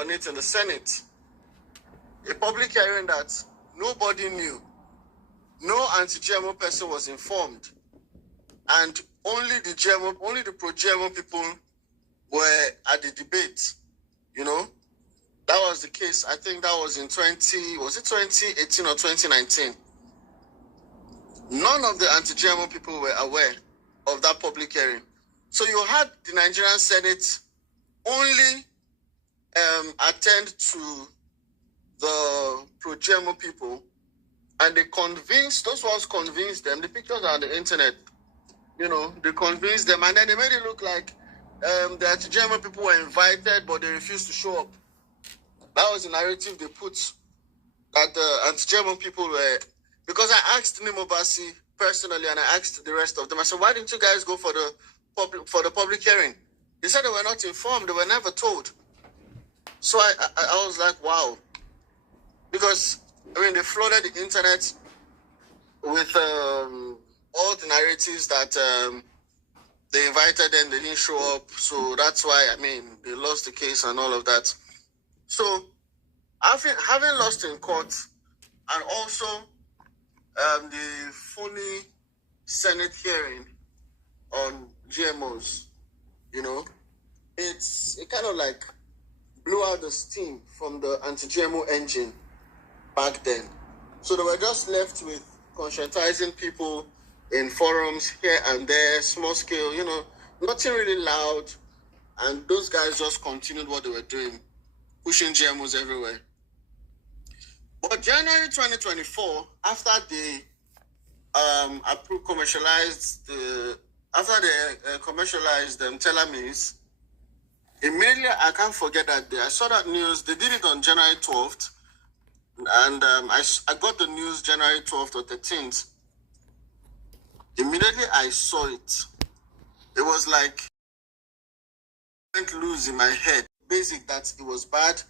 on it in the Senate. A public hearing that nobody knew. No anti-GMO person was informed. And only the pro-GMO people were at the debate. You know, that was the case. I think that was in 2018 or 2019? None of the anti-GMO people were aware of that public hearing. So you had the Nigerian Senate only attend to the pro-GMO people, and they convinced, those ones convinced them, the pictures are on the internet, you know, they convinced them, and then they made it look like the anti-GMO people were invited, but they refused to show up. That was the narrative they put, that the anti-GMO people were, because I asked Nimo Bassi personally, and I asked the rest of them, I said, why didn't you guys go for the public hearing? They said they were not informed, they were never told. So I was like, wow. Because, I mean, they flooded the internet with all the narratives that they invited them, they didn't show up. So that's why, I mean, they lost the case and all of that. So, having lost in court, and also the phony Senate hearing on GMOs, you know, it kind of like blew out the steam from the anti-GMO engine back then. So they were just left with conscientizing people in forums here and there, small scale, you know, nothing really loud. And those guys just continued what they were doing, pushing GMOs everywhere. But January 2024, after they commercialized telomeres, immediately, I can't forget that day. I saw that news. They did it on January 12th. And I got the news January 12th or 13th. Immediately, I saw it. It was like, went loose in my head. Basic that it was bad.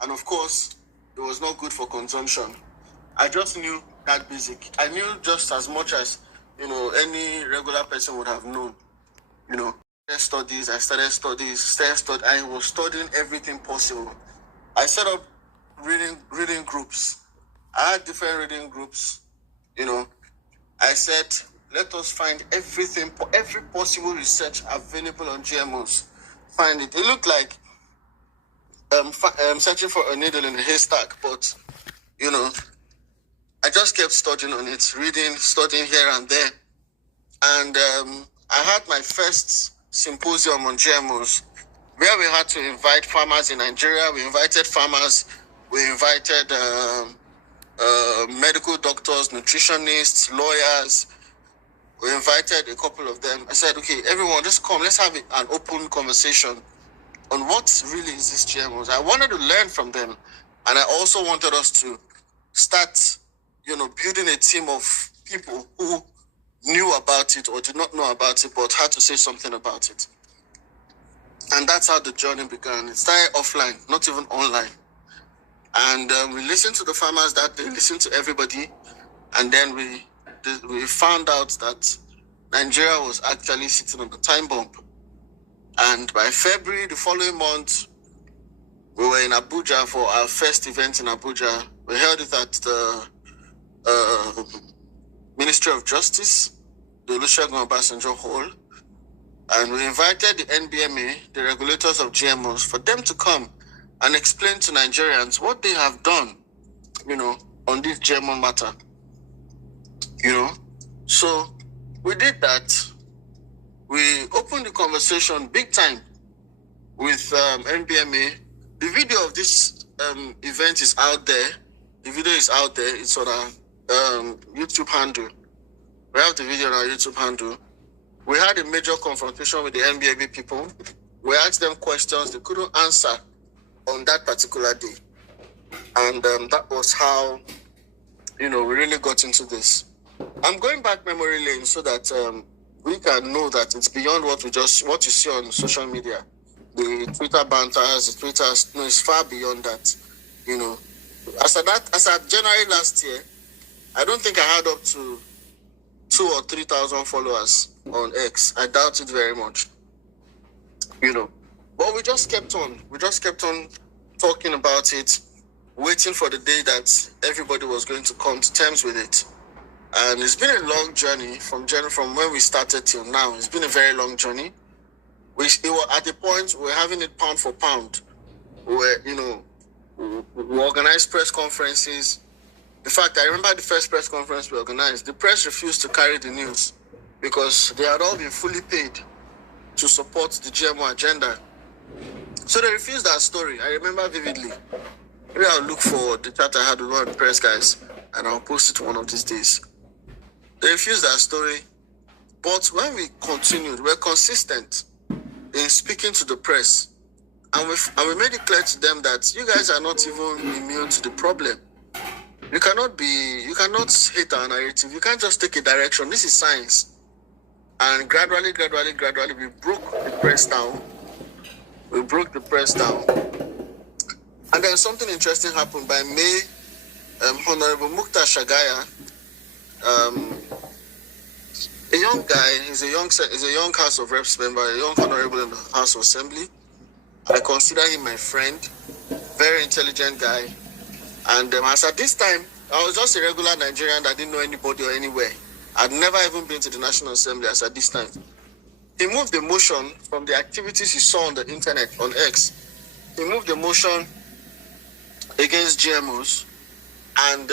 And of course, it was not good for consumption. I just knew that basic. I knew just as much as, you know, any regular person would have known, you know. I started studies. I was studying everything possible. I set up reading groups. I had different reading groups, you know. I said, let us find every possible research available on GMOs. Find it. It looked like searching for a needle in a haystack, but, you know, I just kept studying on it, studying here and there. And I had my first symposium on GMOs, where we had to invite farmers in Nigeria. We invited farmers. We invited medical doctors, nutritionists, lawyers. We invited a couple of them. I said, okay, everyone, just come. Let's have an open conversation on what really is this GMOs. I wanted to learn from them. And I also wanted us to start, you know, building a team of people who knew about it or did not know about it, but had to say something about it. And that's how the journey began. It started offline, not even online. And we listened to the farmers that day, listened to everybody. And then we found out that Nigeria was actually sitting on the time bomb. And by February, the following month, we were in Abuja for our first event in Abuja. We held it at the Ministry of Justice, the Olusegun Obasanjo Hall. And we invited the NBMA, the regulators of GMOs, for them to come and explain to Nigerians what they have done, you know, on this GMO matter. You know, so we did that. We opened the conversation big time with NBMA. The video of this event is out there. The video is out there. It's on our YouTube handle. We have the video on our YouTube handle. We had a major confrontation with the NBMA people. We asked them questions they couldn't answer on that particular day. And that was how, you know, we really got into this. I'm going back memory lane so that we can know that it's beyond what you see on social media. The Twitter banters, the Twitter, no, it's far beyond that. You know, as at January last year, I don't think I had up to 2,000 or 3,000 followers on X. I doubt it very much. You know, but we just kept on talking about it, waiting for the day that everybody was going to come to terms with it. And it's been a long journey from when we started till now. It's been a very long journey. It was at the point we're having it pound for pound. Where, we organized press conferences. In fact, I remember the first press conference we organized. The press refused to carry the news because they had all been fully paid to support the GMO agenda. So they refused that story. I remember vividly. Maybe I'll look for the chat I had with one of the press guys and I'll post it one of these days. They refused that story. But when we continued, we're consistent in speaking to the press. And we made it clear to them that you guys are not even immune to the problem. You cannot hate our narrative. You can't just take a direction. This is science. And gradually, we broke the press down. And then something interesting happened by May. Honorable Mukhtar Shagaya, a young guy, he's a young House of Reps member, a young honorable in the House of Assembly. I consider him my friend, very intelligent guy. And as at this time, I was just a regular Nigerian that didn't know anybody or anywhere. I'd never even been to the National Assembly as at this time. He moved the motion from the activities he saw on the internet, on X. He moved the motion against GMOs, and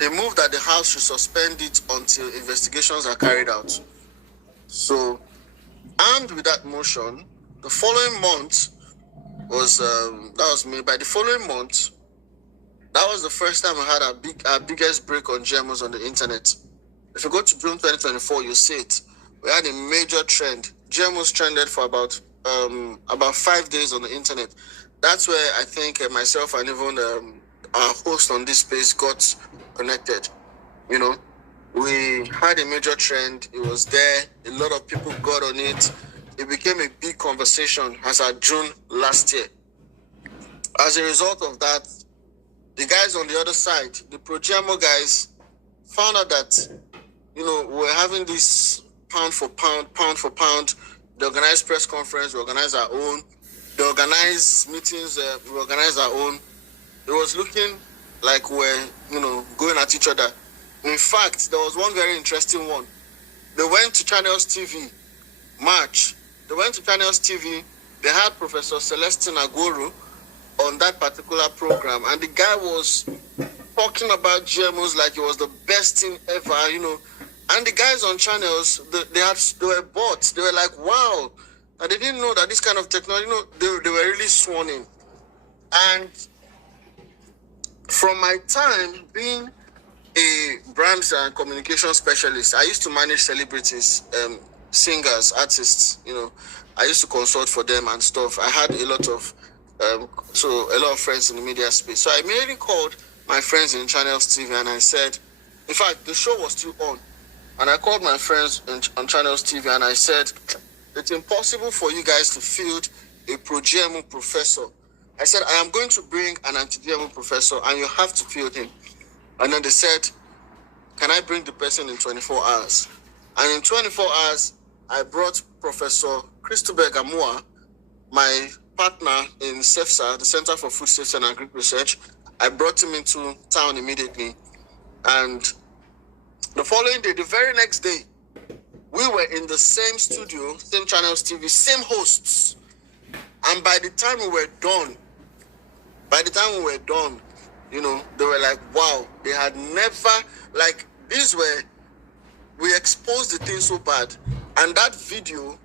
he moved that the House should suspend it until investigations are carried out. So, armed with that motion, the following month was, that was May. By the following month, that was the first time we had our biggest break on GMOs on the internet. If you go to June 2024, you see it. We had a major trend. GMOs trended for about 5 days on the internet. That's where I think myself and even our host on this space got connected. We had a major trend. It was there. A lot of people got on it. It became a big conversation as at June last year. As a result of that, the guys on the other side, the pro-GMO guys, found out that, we're having this pound for pound. They organized press conference, we organized our own. They organized meetings, we organized our own. It was looking like we're, going at each other. In fact, there was one very interesting one. They went to Channels TV, March. They went to Channels TV. They had Professor Celestine Agboru on that particular program, and the guy was talking about GMOs like it was the best thing ever, And the guys on Channels, they were bots. They were like, wow, and they didn't know that this kind of technology, they were really sworn in. And from my time being a brands and communication specialist, I used to manage celebrities, singers, artists. I used to consult for them and stuff. I had a lot of friends in the media space. So I immediately called my friends in Channels TV and I said, in fact, the show was still on. And I called my friends on Channels TV and I said, it's impossible for you guys to field a pro-GMO professor. I said, I am going to bring an anti-GMO professor and you have to field him. And then they said, can I bring the person in 24 hours? And in 24 hours, I brought Professor Christopher Gamua, my partner in CEFSA, the Center for Food Safety and Agric Research. I brought him into town immediately. And the following day, the very next day, we were in the same studio, same Channels TV, same hosts. And by the time we were done, they were like, wow, they had never, we exposed the thing so bad. And that video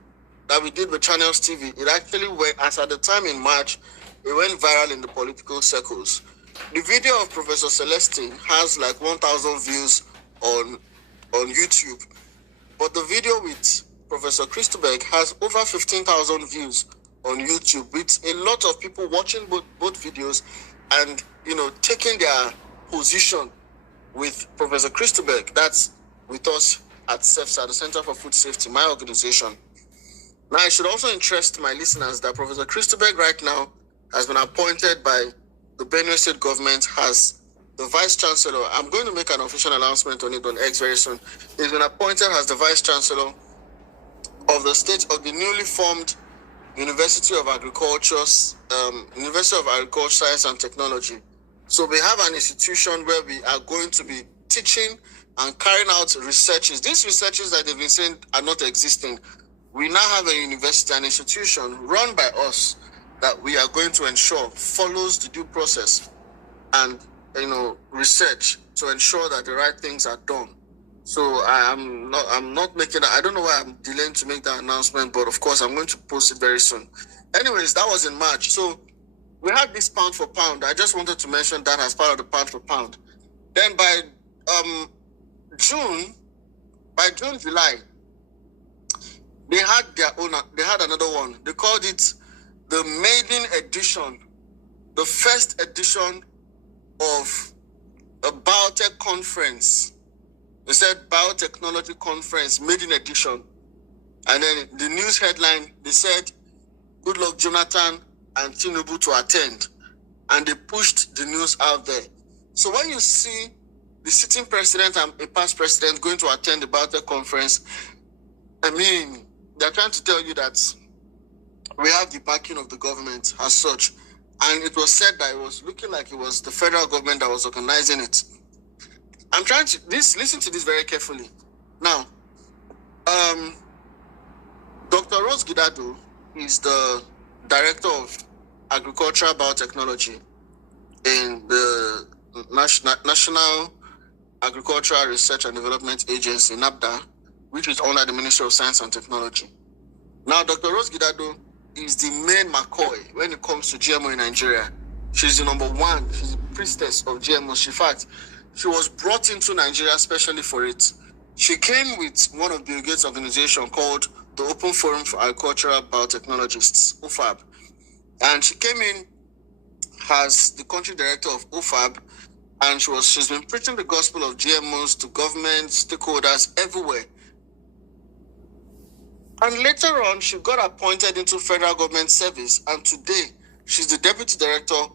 that we did with Channels TV, it actually went, as at the time in March, it went viral in the political circles. The video of Professor Celestine has 1,000 views on YouTube. But the video with Professor Christobeg has over 15,000 views on YouTube, with a lot of people watching both videos and, taking their position with Professor Christobeg. That's with us at CEFSA, the Center for Food Safety, my organization. Now, I should also interest my listeners that Professor Christobeg right now has been appointed by the Benue State government as the Vice Chancellor. I'm going to make an official announcement on it on X very soon. He's been appointed as the Vice Chancellor of the newly formed University of Agriculture, Science and Technology. So we have an institution where we are going to be teaching and carrying out researches. These researches that they've been saying are not existing. We now have a university, an institution run by us that we are going to ensure follows the due process and research to ensure that the right things are done. So I'm not making that. I don't know why I'm delaying to make that announcement, but of course I'm going to post it very soon. Anyways, that was in March. So we had this pound for pound. I just wanted to mention that as part of the pound for pound. Then by June, July, they had another one. They called it the maiden edition, the first edition of a biotech conference. They said biotechnology conference, maiden edition. And then the news headline, they said, good luck Jonathan and Tinubu to attend. And they pushed the news out there. So when you see the sitting president and a past president going to attend the biotech conference, I mean, they're trying to tell you that we have the backing of the government as such. And it was said that it was looking like it was the federal government that was organizing it. I'm trying to listen to this very carefully. Now, Dr. Rose Gidado is the Director of Agricultural Biotechnology in the National Agricultural Research and Development Agency, NABDA, which is under the Ministry of Science and Technology. Now, Dr. Rose Gidado is the main McCoy when it comes to GMO in Nigeria. She's the number one. She's the priestess of GMO. In fact, she was brought into Nigeria especially for it. She came with one of Bill Gates' organization called the Open Forum for Agricultural Biotechnologists, OFAB. And she came in as the country director of OFAB, and she's been preaching the gospel of GMOs to government, stakeholders everywhere. And later on, she got appointed into federal government service, and today she's the deputy director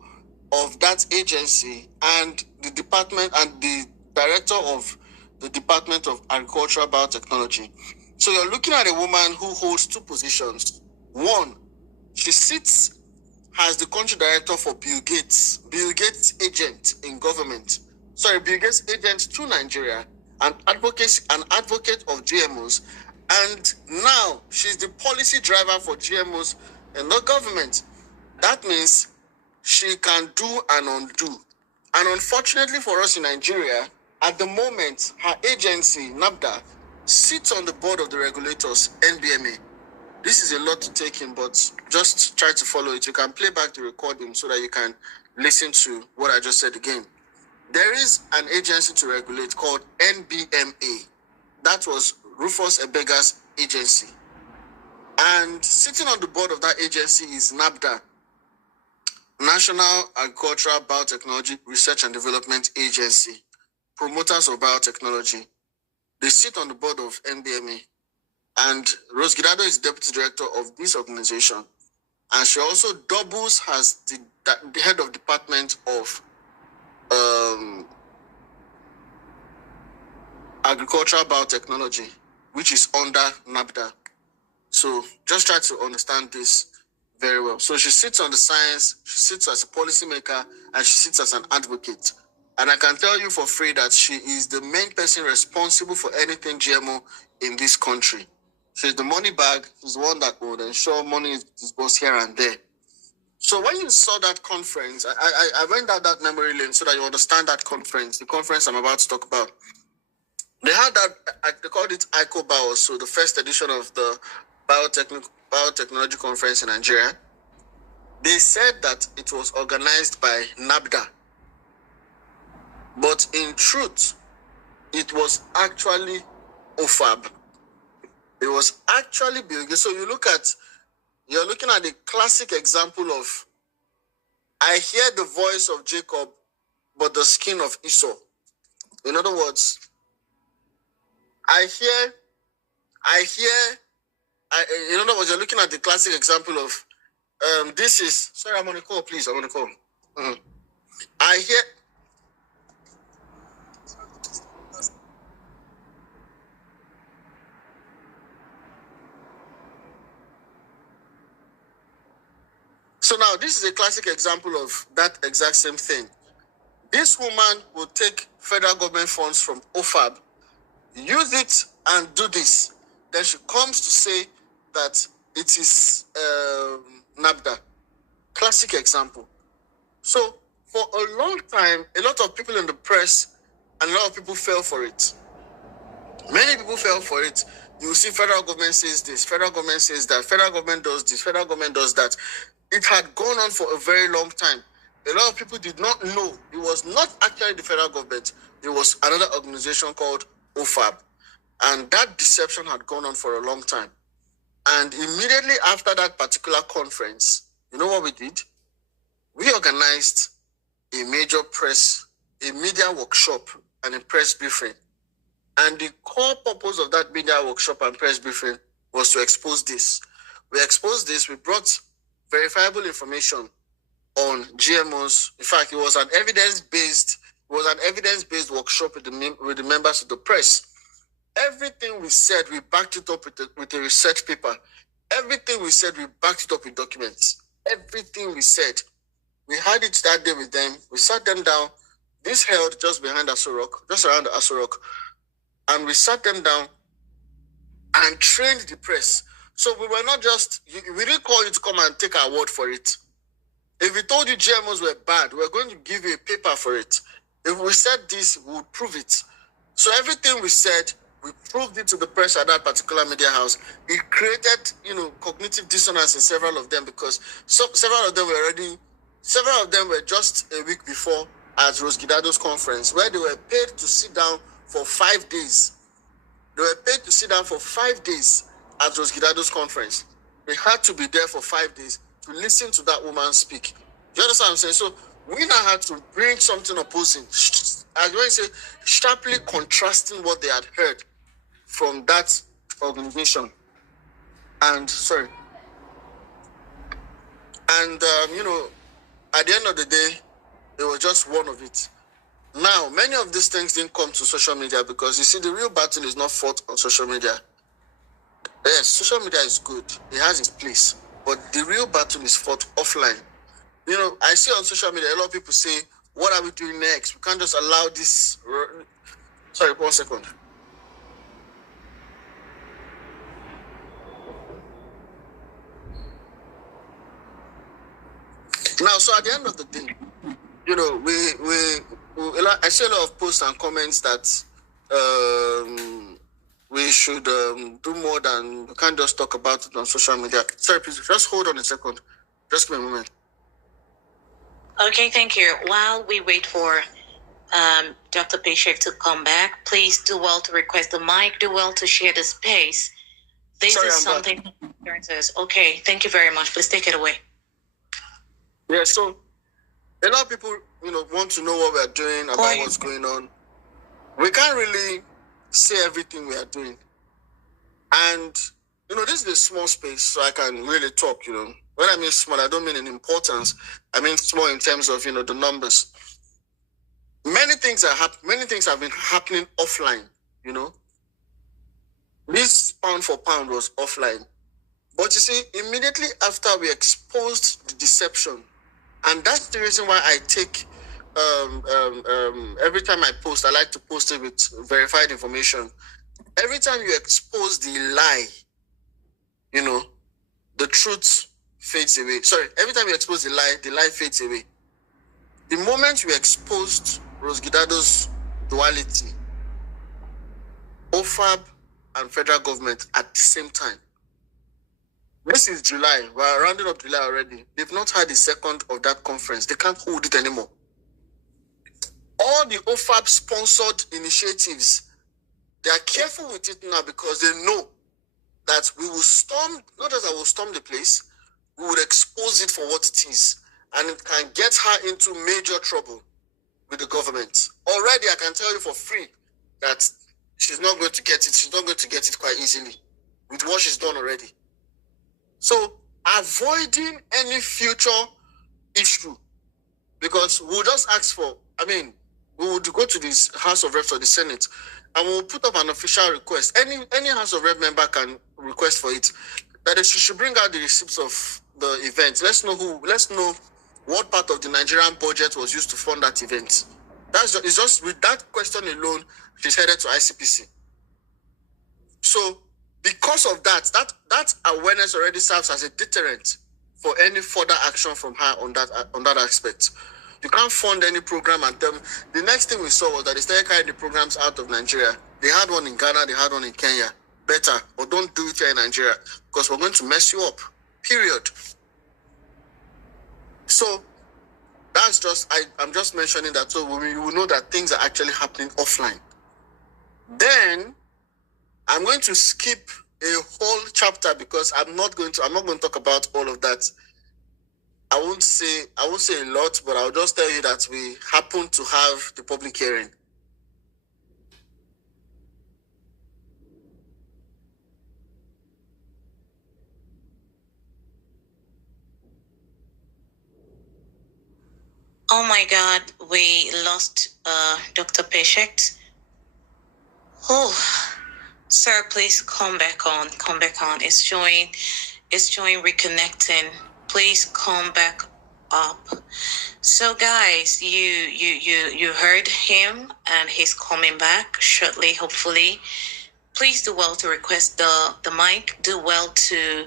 of that agency and the department and the director of the Department of Agricultural Biotechnology. So you're looking at a woman who holds two positions. One, she sits as the country director for Bill Gates agent in government. Bill Gates agent to Nigeria, an advocate of GMOs. And now she's the policy driver for GMOs in the government. That means she can do and undo. And unfortunately for us in Nigeria, at the moment, her agency, NABDA, sits on the board of the regulators, NBMA. This is a lot to take in, but just try to follow it. You can play back the recording so that you can listen to what I just said again. There is an agency to regulate called NBMA. That was Rufus Ebega's agency. And sitting on the board of that agency is NABDA, National Agricultural Biotechnology Research and Development Agency, promoters of biotechnology. They sit on the board of NBMA. And Rose Gidado is deputy director of this organization. And she also doubles as the head of department of agricultural biotechnology, which is under NABDA. So just try to understand this very well. So she sits on the science, she sits as a policymaker, and she sits as an advocate. And I can tell you for free that she is the main person responsible for anything GMO in this country. She's the money bag. She's the one that would ensure money is disbursed here and there. So when you saw that conference, I went down that memory lane so that you understand that conference, the conference I'm about to talk about. They had that, they called it ICOBAO, so the first edition of the biotechnology conference in Nigeria. They said that it was organized by NABDA. But in truth, it was actually OFAB. It was actually Bill Gates. So you're looking at the classic example of, I hear the voice of Jacob, but the skin of Esau. In other words, in other words, you're looking at the classic example of, sorry, I'm on a call, please, I'm on a call. I hear, So now this is a classic example of that exact same thing. This woman will take federal government funds from OFAB, use it and do this. Then she comes to say that it is NABDA. Classic example. So for a long time, a lot of people in the press and a lot of people fell for it. Many people fell for it. You see federal government says this, federal government says that, federal government does this, federal government does that. It had gone on for a very long time. A lot of people did not know it was not actually the federal government. It was another organization called OFAB. And that deception had gone on for a long time. And immediately after that particular conference, you know what we did? We organized a major media workshop and a press briefing. And the core purpose of that media workshop and press briefing was to expose this. We exposed this, we brought verifiable information on GMOs. In fact, it was an evidence-based workshop with the members of the press. Everything we said, we backed it up with a research paper. Everything we said, we backed it up with documents. Everything we said. We had it that day with them. We sat them down. This held just behind Aso Rock, just around Aso Rock. And we sat them down and trained the press. So we were not just, we didn't call you to come and take our word for it. If we told you GMOs were bad, we're going to give you a paper for it. If we said this, we would prove it. So everything we said, we proved it to the press at that particular media house. It created, cognitive dissonance in several of them because several of them were just a week before at Rose Gidado's conference, where they were paid to sit down for 5 days. They were paid to sit down for 5 days at Rose Gidado's conference. They had to be there for 5 days to listen to that woman speak. You understand what I'm saying? So we now had to bring something opposing. As I say, sharply contrasting what they had heard from that organization. And at the end of the day, it was just one of it. Now, many of these things didn't come to social media because, you see, the real battle is not fought on social media. Yes, social media is good. It has its place. But the real battle is fought offline. I see on social media, a lot of people say, what are we doing next? We can't just allow this. Sorry, 1 second. Now, so at the end of the day, I see a lot of posts and comments that we should do more than, we can't just talk about it on social media. Sorry, please, just hold on a second. Just give me a moment. Okay, thank you. While we wait for Dr. Peshek to come back, please do well to request the mic, do well to share the space. This is something that concerns us. Okay, thank you very much. Please take it away. Yeah, so a lot of people, want to know what we are doing about what's going on. We can't really say everything we are doing. And, this is a small space, so I can really talk, When I mean small, I don't mean in importance. I mean small in terms of, the numbers. Many things have been happening offline, This pound for pound was offline. But you see, immediately after we exposed the deception, and that's the reason why I take, every time I post, I like to post it with verified information. Every time you expose the lie, the truth fades away. Sorry, every time you expose the lie fades away. The moment we exposed Rose Gidado's duality, OFAB and federal government at the same time. This is July. We're rounding up July already. They've not had a second of that conference. They can't hold it anymore. All the OFAB-sponsored initiatives, they are careful with it now because they know that we will storm, not as I will storm the place, we will expose it for what it is. And it can get her into major trouble with the government. Already, I can tell you for free that she's not going to get it. She's not going to get it quite easily with what she's done already. So, avoiding any future issue, because we'll just ask for, we would go to this House of Reps or the Senate, and we'll put up an official request. Any House of Rep member can request for it. that they should bring out the receipts of the event. Let's know what part of the Nigerian budget was used to fund that event. It's just with that question alone, she's headed to ICPC. So because of that awareness already serves as a deterrent for any further action from her on that aspect. You can't fund any program and tell me. The next thing we saw was that they started carrying the programs out of Nigeria. They had one in Ghana, they had one in Kenya. Better, but don't do it here in Nigeria because we're going to mess you up. Period. So that's just, I'm just mentioning that so we will know that things are actually happening offline. Then I'm going to skip a whole chapter because I'm not going to talk about all of that. I won't say a lot, but I'll just tell you that we happen to have the public hearing. Oh my God, we lost Dr. Peshek. Oh, sir, please come back on. It's showing reconnecting. Please come back up. So guys, you heard him and he's coming back shortly, hopefully. Please do well to request the mic. Do well to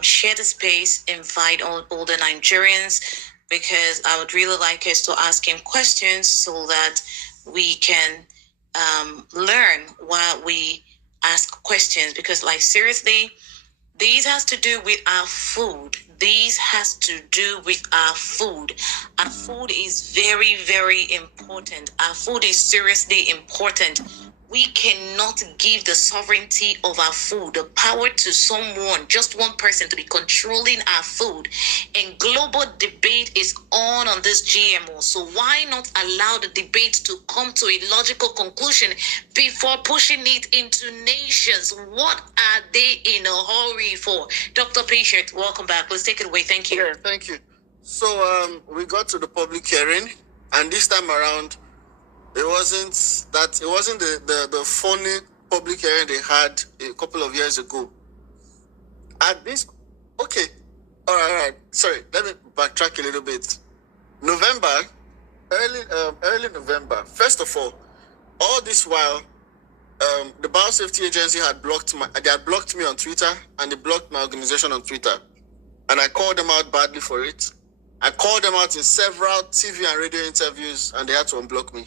share the space, invite all the Nigerians, because I would really like us to ask him questions so that we can learn while we ask questions. Because like seriously, this has to do with our food. Our food is very, very important. Our food is seriously important. We cannot give the sovereignty of our food, the power to someone, just one person to be controlling our food. And global debate is on this GMO. So why not allow the debate to come to a logical conclusion before pushing it into nations? What are they in a hurry for? Dr. Peshek, welcome back. Let's take it away. Thank you. Yeah, thank you. So we got to the public hearing, and this time around, it wasn't the funny public hearing they had a couple of years ago. At this, okay, all right. Sorry, let me backtrack a little bit. Early November. First of all this while, the Biosafety Agency had blocked me on Twitter, and they blocked my organization on Twitter, and I called them out badly for it. I called them out in several TV and radio interviews, and they had to unblock me.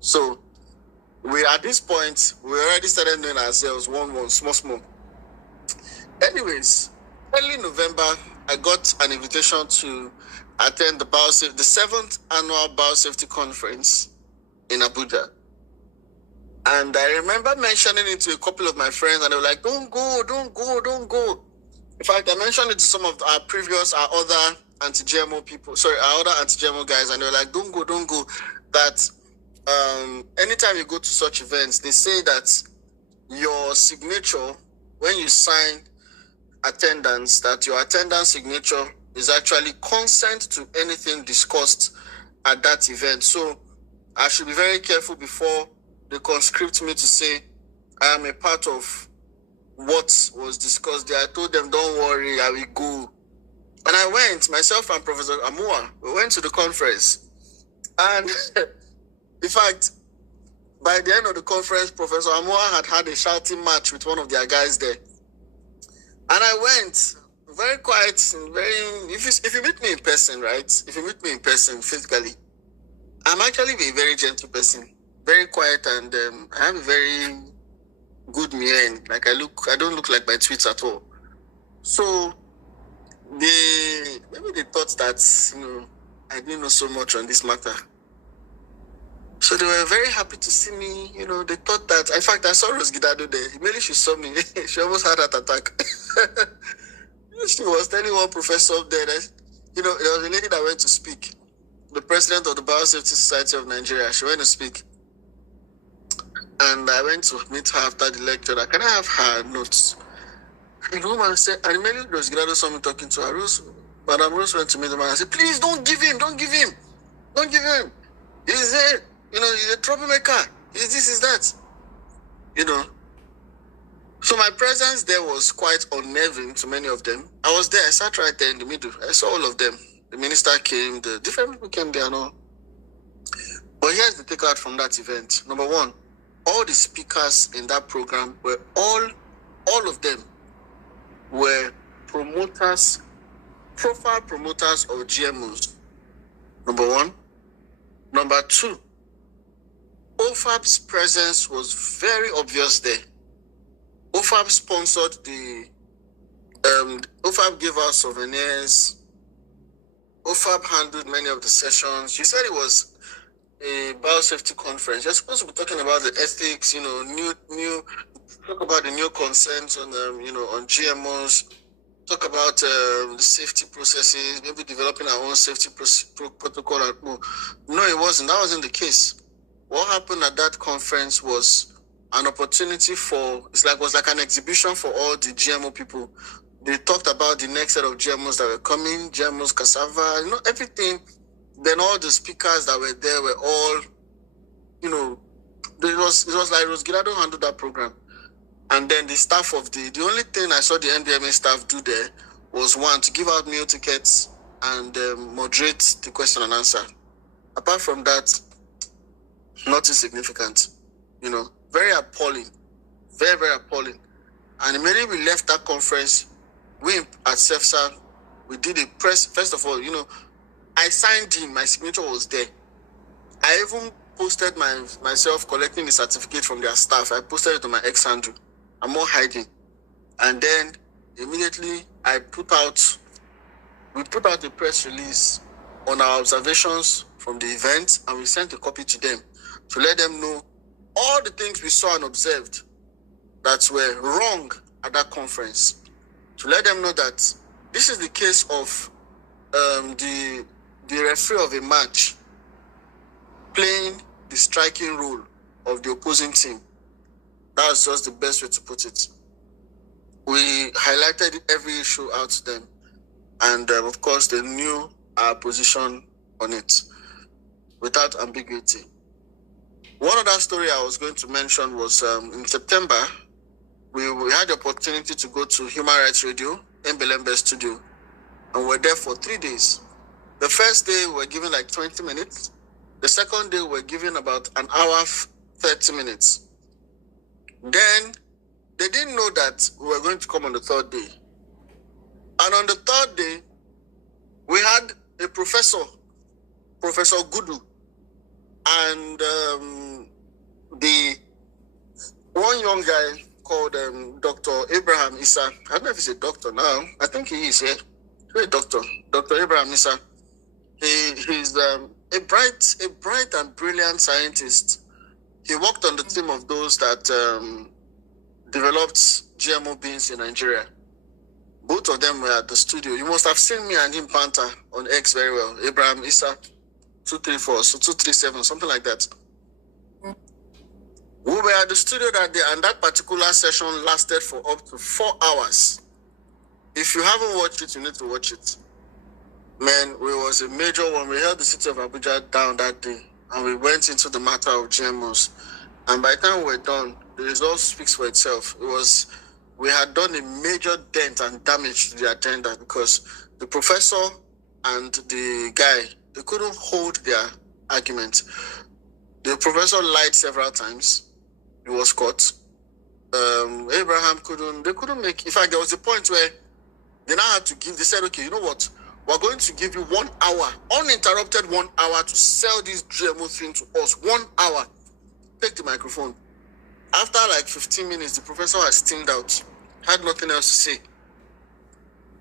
So at this point, we already started knowing ourselves one, small. Anyways, early November, I got an invitation to attend the 7th annual Biosafety Conference in Abuja. And I remember mentioning it to a couple of my friends, and they were like, don't go. In fact, I mentioned it to some of our other anti-GMO people, our other anti-GMO guys, and they were like, don't go. That anytime you go to such events, they say that your signature, when you sign attendance, that your attendance signature is actually consent to anything discussed at that event. So I should be very careful before they conscript me to say I am a part of what was discussed there. I told them, don't worry, I will go. And I went, myself and Professor Amua, we went to the conference. And in fact, by the end of the conference, Professor Amua had a shouting match with one of their guys there. And I went, very quiet, if you meet me in person, right? If you meet me in person physically, I'm actually a very gentle person, very quiet, and I have a very good mien. Like I don't look like my tweets at all. So maybe they thought that, I didn't know so much on this matter. So they were very happy to see me. They thought that. In fact, I saw Rose Gidado there. Immediately she saw me. She almost had that attack. She was telling one professor up there that, there was a lady that went to speak. The president of the Biosafety Society of Nigeria. She went to speak. And I went to meet her after the lecture. Like, can I have her notes? And the woman said, and immediately Rose Gidado saw me talking to her. Madam Rose went to meet the man and said, please don't give him. He's a troublemaker. He's this, is that. So my presence there was quite unnerving to many of them. I was there. I sat right there in the middle. I saw all of them. The minister came. The different people came there and all. But here's the takeout from that event. Number one, all the speakers in that program were all of them were promoters, profile promoters of GMOs. Number one. Number two, OFAB's presence was very obvious there. OFAB sponsored OFAB gave out souvenirs. OFAB handled many of the sessions. You said it was a biosafety conference. You're supposed to be talking about the ethics, talk about the new concerns on, on GMOs, talk about the safety processes, maybe developing our own safety protocol. No, it wasn't. That wasn't the case. What happened at that conference was an opportunity was like an exhibition for all the GMO people. They talked about the next set of GMOs that were coming, GMOs, cassava, everything. Then all the speakers that were there were all, it was like Rosgirado handled that program. And then the staff of the only thing I saw the NBMA staff do there was one, to give out meal tickets and moderate the question and answer. Apart from that, nothing significant, very appalling, very, very appalling. And immediately we left that conference, we at CEFSA, we did a press, first of all, I signed him, my signature was there. I even posted myself collecting the certificate from their staff. I posted it on my ex handle. I'm not hiding. And then immediately we put out a press release on our observations from the event, and we sent a copy to them to let them know all the things we saw and observed that were wrong at that conference. To let them know that this is the case of the referee of a match playing the striking role of the opposing team. That's just the best way to put it. We highlighted every issue out to them, and of course they knew our position on it without ambiguity. One other story I was going to mention was in September, we had the opportunity to go to Human Rights Radio in Belembe studio, and we're there for 3 days. The first day we were given like 20 minutes. The second day we were given about an hour, 30 minutes. Then they didn't know that we were going to come on the third day. And on the third day, we had a professor, Professor Gudu, and the one young guy called Dr. Abraham Issa. I don't know if he's a doctor now. I think he is, yeah. He's a doctor. Dr. Abraham Issa. He's a bright and brilliant scientist. He worked on the team of those that developed GMO beans in Nigeria. Both of them were at the studio. You must have seen me and him banter on X very well. Abraham Issa, 234, so 237, something like that. We were at the studio that day, and that particular session lasted for up to 4 hours. If you haven't watched it, you need to watch it. Man, it was a major one. We held the city of Abuja down that day, and we went into the matter of GMOs. And by the time we were done, the result speaks for itself. We had done a major dent and damage to the agenda because the professor and the guy, they couldn't hold their argument. The professor lied several times. He was caught. Abraham they couldn't make, in fact, there was a point where they now had to they said, okay, you know what? We're going to give you 1 hour, uninterrupted 1 hour to sell this GMO thing to us. 1 hour. Take the microphone. After like 15 minutes, the professor had steamed out, had nothing else to say.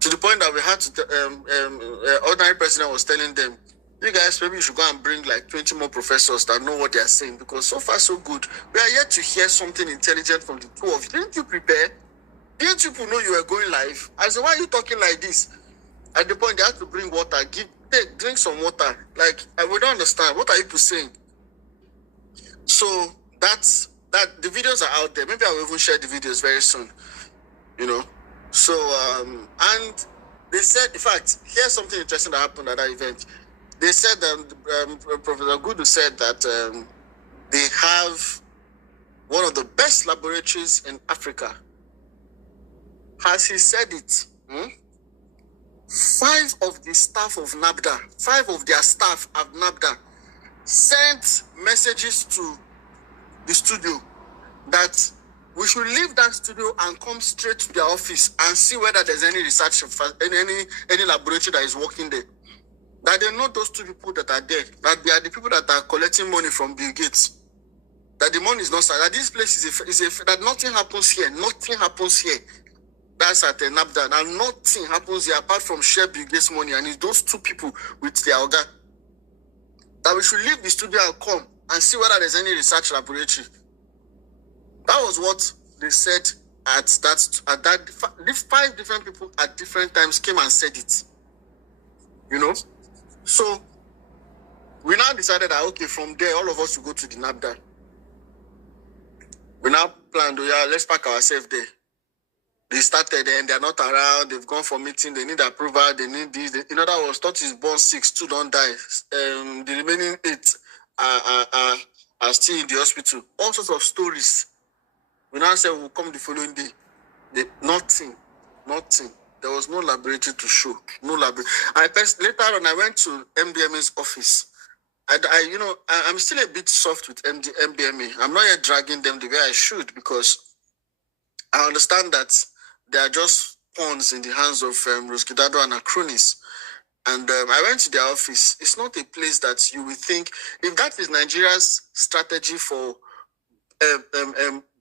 To the point that we had to, ordinary president was telling them, you guys, maybe you should go and bring like 20 more professors that know what they are saying, because so far so good. We are yet to hear something intelligent from the two of you. Didn't you prepare? Didn't you people know you were going live? I said, why are you talking like this? At the point, they had to bring water. Drink some water. Like, we don't understand. What are you people saying? So the videos are out there. Maybe I will even share the videos very soon. So, and they said, in fact, here's something interesting that happened at that event. They said that Professor Gudu said that they have one of the best laboratories in Africa as he said it, 5 of the staff of NABDA, 5 of their staff at NABDA sent messages to the studio that we should leave that studio and come straight to their office and see whether there's any research, any laboratory that is working there. That they know those 2 people that are there, that they are the people that are collecting money from Bill Gates. That the money is not, that this place is that nothing happens here. Nothing happens here. That's at the NABDA. And nothing happens here apart from share Bill Gates money. And it's those 2 people with their organ. That we should leave the studio and come and see whether there's any research laboratory. That was what they said at that 5 different people at different times came and said it. You know? So we now decided that, okay, from there, all of us will go to the NABDA. We now planned, let's pack ourselves there. They started and they're not around, they've gone for meeting, they need approval, they need this. In other words, 30 is born 6, 2 don't die. The remaining 8 are still in the hospital. All sorts of stories. We now said we'll come the following day. Nothing. There was no laboratory to show. No laboratory. Later on, I went to MDMA's office. I'm still a bit soft with MDMA. I'm not yet dragging them the way I should because I understand that they are just pawns in the hands of Rosgidado and her cronies. And I went to their office. It's not a place that you would think, if that is Nigeria's strategy for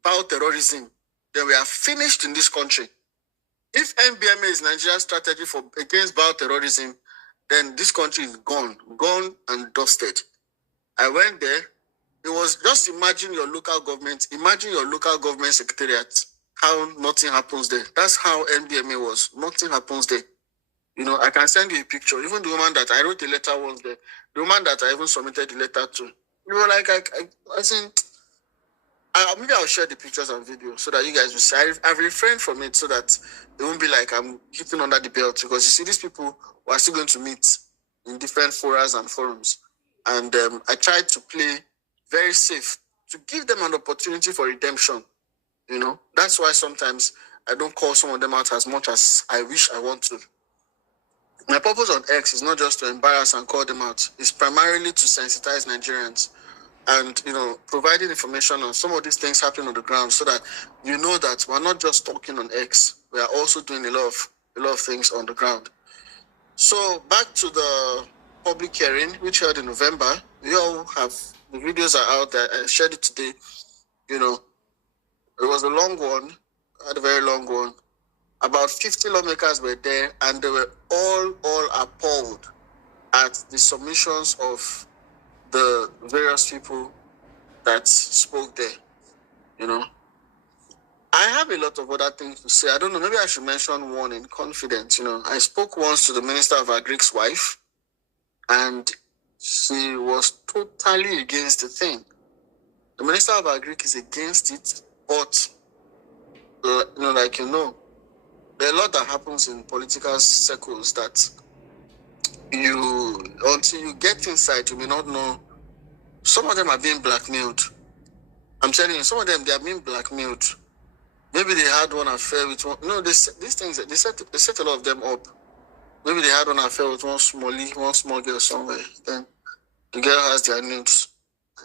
bioterrorism, then we are finished in this country. If MBMA is Nigeria's strategy against bioterrorism, then this country is gone and dusted. I went there. It was just imagine your local government secretariat, how nothing happens there. That's how MBMA was. Nothing happens there. You know, I can send you a picture. Even the woman that I wrote the letter once there, the woman that I even submitted the letter to, you were like, maybe I'll share the pictures and videos so that you guys will see. I've refrained from it so that it won't be like I'm hitting under the belt, because you see, these people were still going to meet in different forums and forums. And I tried to play very safe to give them an opportunity for redemption. You know, that's why sometimes I don't call some of them out as much as I wish I want to. My purpose on X is not just to embarrass and call them out. It's primarily to sensitize Nigerians and, you know, providing information on some of these things happening on the ground so that you know that we're not just talking on X. We are also doing a lot of things on the ground. So back to the public hearing, which held in November. You all have, the videos are out there. I shared it today. You know, it was a long one, a very long one. About 50 lawmakers were there, and they were all appalled at the submissions of the various people that spoke there. You know, I have a lot of other things to say. I don't know, maybe I should mention one in confidence. You know, I spoke once to the Minister of Agri's wife, and she was totally against the thing. The Minister of Agric is against it, but, there are a lot that happens in political circles that until you get inside, you may not know. Some of them are being blackmailed. I'm telling you, some of them, they are being blackmailed. Maybe they had one affair with one. No, these things, they set a lot of them up. Maybe they had one affair with one small girl somewhere. Then the girl has their nudes.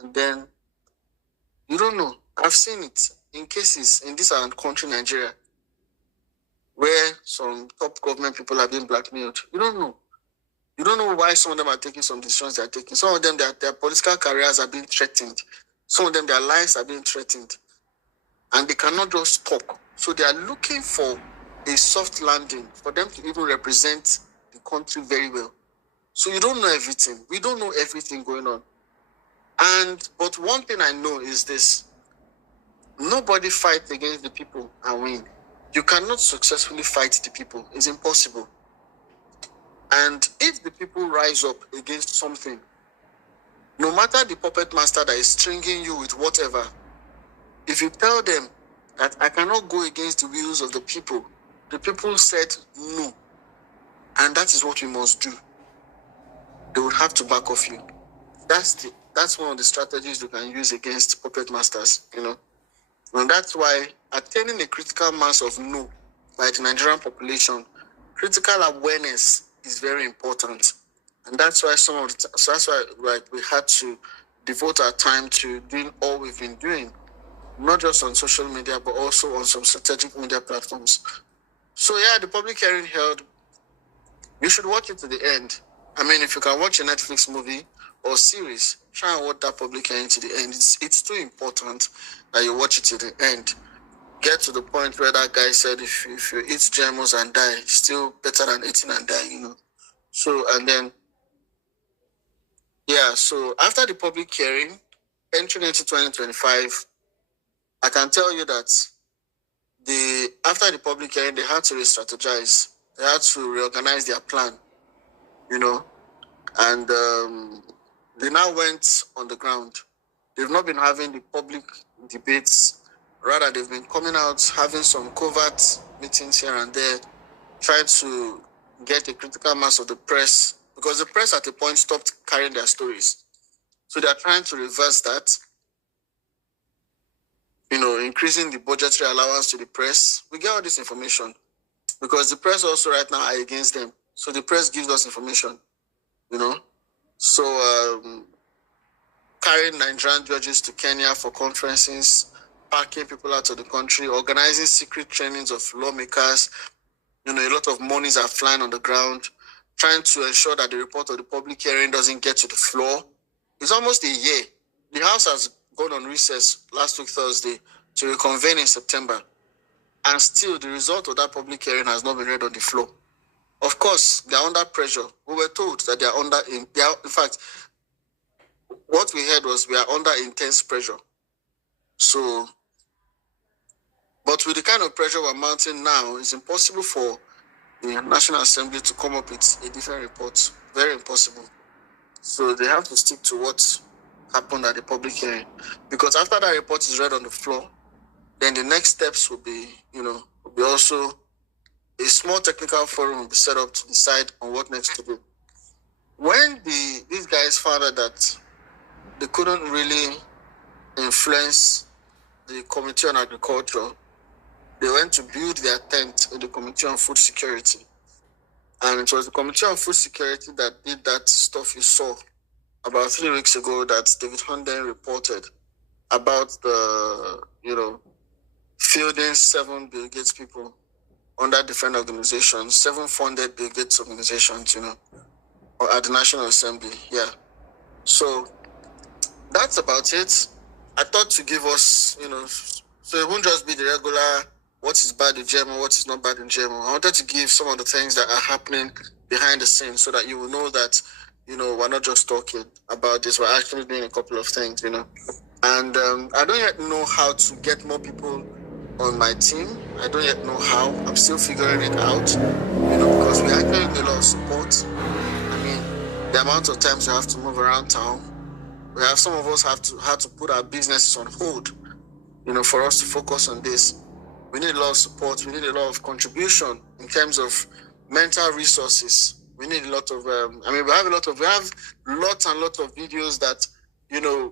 And then, you don't know. I've seen it in cases in this country, Nigeria, where some top government people are being blackmailed. You don't know. You don't know why some of them are taking some decisions they are taking. Some of them, their political careers are being threatened. Some of them, their lives are being threatened. And they cannot just talk. So they are looking for a soft landing for them to even represent the country very well. So you don't know everything. We don't know everything going on. But one thing I know is this. Nobody fights against the people and win. You cannot successfully fight the people. It's impossible. And if the people rise up against something, no matter the puppet master that is stringing you with whatever, if you tell them that I cannot go against the wills of the people said no, and that is what we must do, they would have to back off you. That's one of the strategies you can use against puppet masters, you know. And that's why attaining a critical mass of no by the Nigerian population, critical awareness is very important. And that's why so that's why we had to devote our time to doing all we've been doing, not just on social media, but also on some strategic media platforms. So yeah, the public hearing held, you should watch it to the end. I mean, if you can watch a Netflix movie or series, try and watch that public hearing to the end. It's too important that you watch it to the end. Get to the point where that guy said, if you eat GMOs and die, still better than eating and dying, So, and then, yeah, so after the public hearing, entering into 2025, I can tell you that after the public hearing, they had to re-strategize. They had to reorganize their plan, and they now went on the ground. They've not been having the public debates. Rather, they've been coming out, having some covert meetings here and there, trying to get a critical mass of the press, because the press at a point stopped carrying their stories. So they're trying to reverse that, increasing the budgetary allowance to the press. We get all this information because the press also right now are against them. So the press gives us information, So carrying Nigerian judges to Kenya for conferences, packing people out of the country, organizing secret trainings of lawmakers. A lot of monies are flying on the ground, trying to ensure that the report of the public hearing doesn't get to the floor. It's almost a year. The House has gone on recess last week, Thursday, to reconvene in September. And still, the result of that public hearing has not been read on the floor. Of course, they are under pressure. We were told that in fact, what we heard was we are under intense pressure. So, but with the kind of pressure we're mounting now, it's impossible for the National Assembly to come up with a different report. Very impossible. So they have to stick to what happened at the public hearing. Because after that report is read on the floor, then the next steps will be also a small technical forum will be set up to decide on what next to do. When these guys found out that they couldn't really influence the Committee on Agriculture, they went to build their tent in the Committee on Food Security. And it was the Committee on Food Security that did that stuff you saw about 3 weeks ago that David Hunden reported about the, fielding 7 Bill Gates people under different organizations, 7 funded Bill Gates organizations, or at the National Assembly. Yeah. So that's about it. I thought to give us, so it won't just be the regular what is bad in GMO, what is not bad in GMO. I wanted to give some of the things that are happening behind the scenes so that you will know that, we're not just talking about this, we're actually doing a couple of things, And I don't yet know how to get more people on my team. I don't yet know how. I'm still figuring it out, because we actually need a lot of support. I mean, the amount of times we have to move around town, some of us had to put our businesses on hold, for us to focus on this. We need a lot of support. We need a lot of contribution in terms of mental resources. We need a lot of, we have lots and lots of videos that,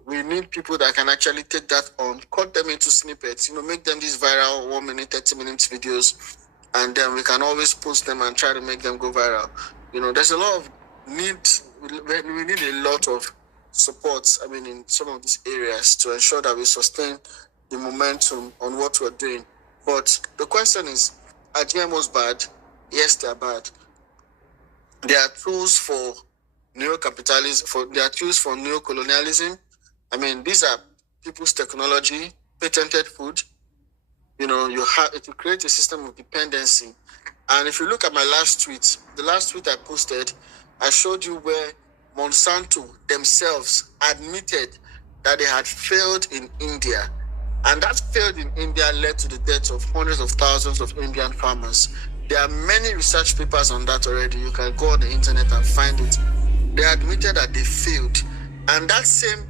we need people that can actually take that on, cut them into snippets, make them these viral 1 minute, 30 minutes videos, and then we can always post them and try to make them go viral. There's a lot of need, we need a lot of support, in some of these areas to ensure that we sustain the momentum on what we're doing. But the question is, are GMOs bad? Yes, they are bad. They are tools for neocapitalism, they are tools for neocolonialism. These are people's technology, patented food. It will create a system of dependency. And if you look at my last tweet, the last tweet I posted, I showed you where Monsanto themselves admitted that they had failed in India. And that failed in India led to the deaths of hundreds of thousands of Indian farmers. There are many research papers on that already. You can go on the internet and find it. They admitted that they failed. And that same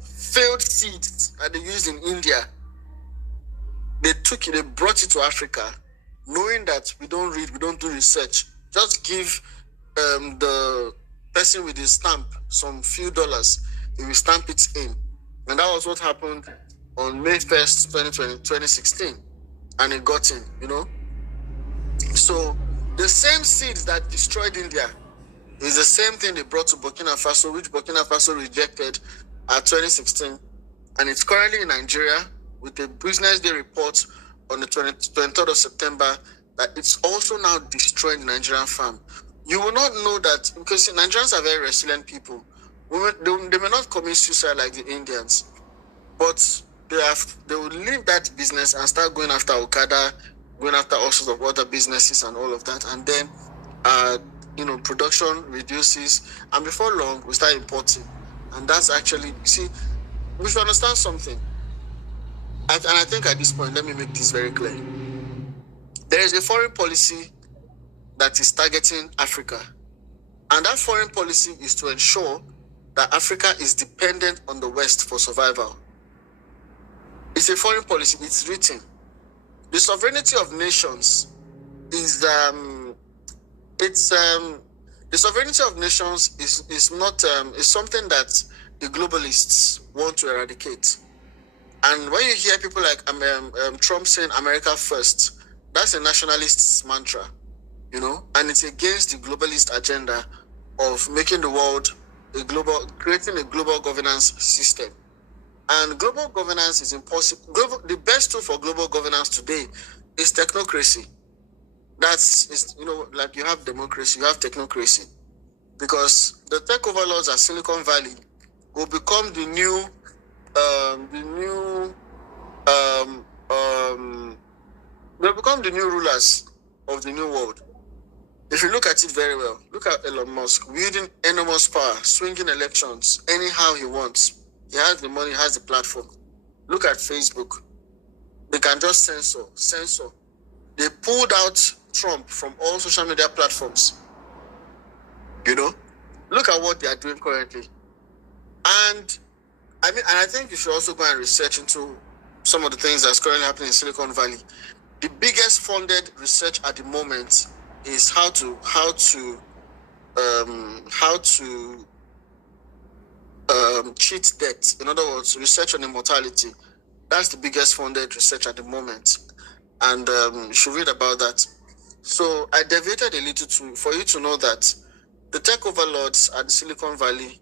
failed seeds that they used in India, they brought it to Africa, knowing that we don't read, we don't do research. Just give the person with his stamp some few dollars, he will stamp it in. And that was what happened on May 1st, 2016. And it got in, So the same seeds that destroyed India is the same thing they brought to Burkina Faso, which Burkina Faso rejected at 2016. And it's currently in Nigeria with a Business Day report on the 23rd of September that it's also now destroying the Nigerian farm. You will not know that because Nigerians are very resilient people. They may not commit suicide like the Indians, but they will leave that business and start going after Okada, going after all sorts of other businesses and all of that. And then, production reduces. And before long, we start importing. And that's actually, see, we should understand something. And I think at this point, let me make this very clear. There is a foreign policy that is targeting Africa. And that foreign policy is to ensure that Africa is dependent on the West for survival. It's a foreign policy. It's written. The sovereignty of nations is the sovereignty of nations is not is something that the globalists want to eradicate. And when you hear people like Trump saying America first, that's a nationalist's mantra, and it's against the globalist agenda of making the world creating a global governance system. And global governance is impossible. The best tool for global governance today is technocracy. Like you have democracy, you have technocracy. Because the tech overlords at Silicon Valley will become the new they'll become the new rulers of the new world. If you look at it very well, look at Elon Musk wielding enormous power, swinging elections anyhow he wants. He has the money, he has the platform. Look at Facebook. They can just censor. They pulled out Trump from all social media platforms. Look at what they are doing currently. And I think you should also go and research into some of the things that's currently happening in Silicon Valley. The biggest funded research at the moment is how to cheat debt. In other words, research on immortality. That's the biggest funded research at the moment. And you should read about that. So I deviated a little for you to know that the tech overlords at the Silicon Valley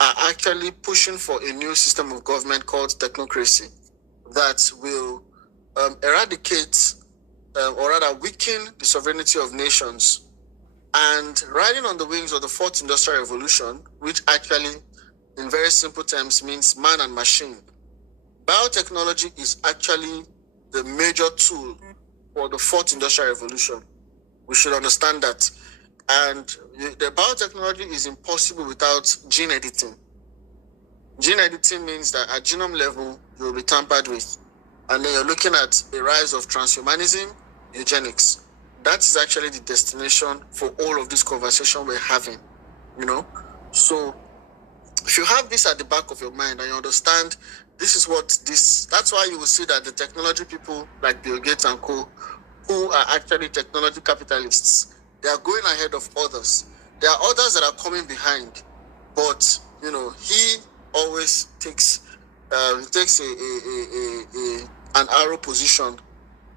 are actually pushing for a new system of government called technocracy that will eradicate or rather weaken the sovereignty of nations. And riding on the wings of the fourth industrial revolution, which actually in very simple terms means man and machine, biotechnology is actually the major tool for the fourth industrial revolution. We should understand that. And the biotechnology is impossible without gene editing. Gene editing means that at genome level, you will be tampered with. And then you're looking at a rise of transhumanism, eugenics. That is actually the destination for all of this conversation we're having, So if you have this at the back of your mind and you understand that's why you will see that the technology people like Bill Gates and co, who are actually technology capitalists, they are going ahead of others. There are others that are coming behind, but he always takes an arrow position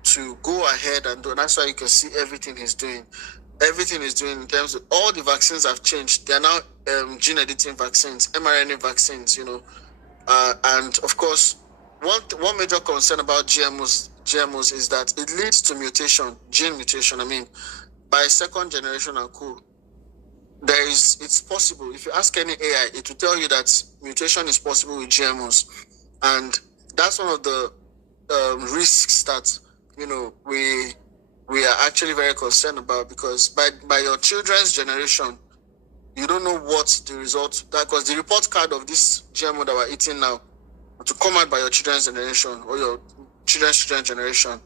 to go ahead and do. And that's why you can see everything he's doing. Everything he's doing in terms of all the vaccines have changed. They are now gene editing vaccines, mRNA vaccines. And of course, one major concern about GMOs is that it leads to gene mutation. By second generation and co, it's possible. If you ask any AI, it will tell you that mutation is possible with GMOs, and that's one of the risks that we are actually very concerned about, because by your children's generation, you don't know what the result, because the report card of this GMO that we're eating now to come out by your children's generation or your children's generation,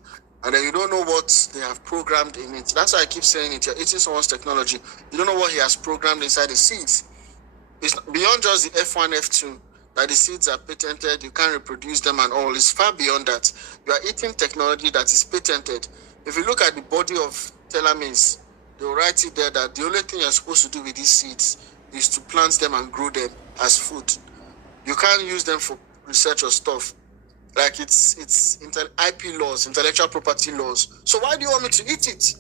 and then you don't know what they have programmed in it. That's why I keep saying it. You're eating someone's technology. You don't know what he has programmed inside the seeds. It's beyond just the F1, F2, that the seeds are patented, you can't reproduce them and all. It's far beyond that. You are eating technology that is patented. If you look at the body of telomeres, they'll write it there that the only thing you're supposed to do with these seeds is to plant them and grow them as food. You can't use them for research or stuff. Like it's IP laws, intellectual property laws. So why do you want me to eat it?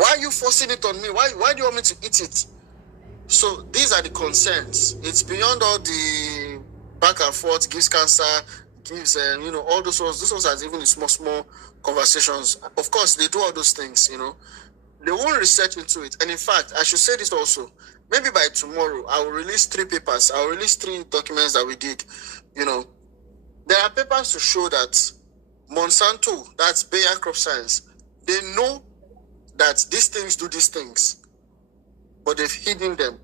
Why are you forcing it on me? Why do you want me to eat it? So these are the concerns. It's beyond all the back and forth, gives cancer, gives, all those ones. Those ones are even the small conversations. Of course, they do all those things, They won't research into it. And in fact, I should say this also. Maybe by tomorrow, I will release 3 papers. I will release 3 documents that we did. There are papers to show that Monsanto, that's Bayer Crop Science, they know that these things do these things, but they've hidden them.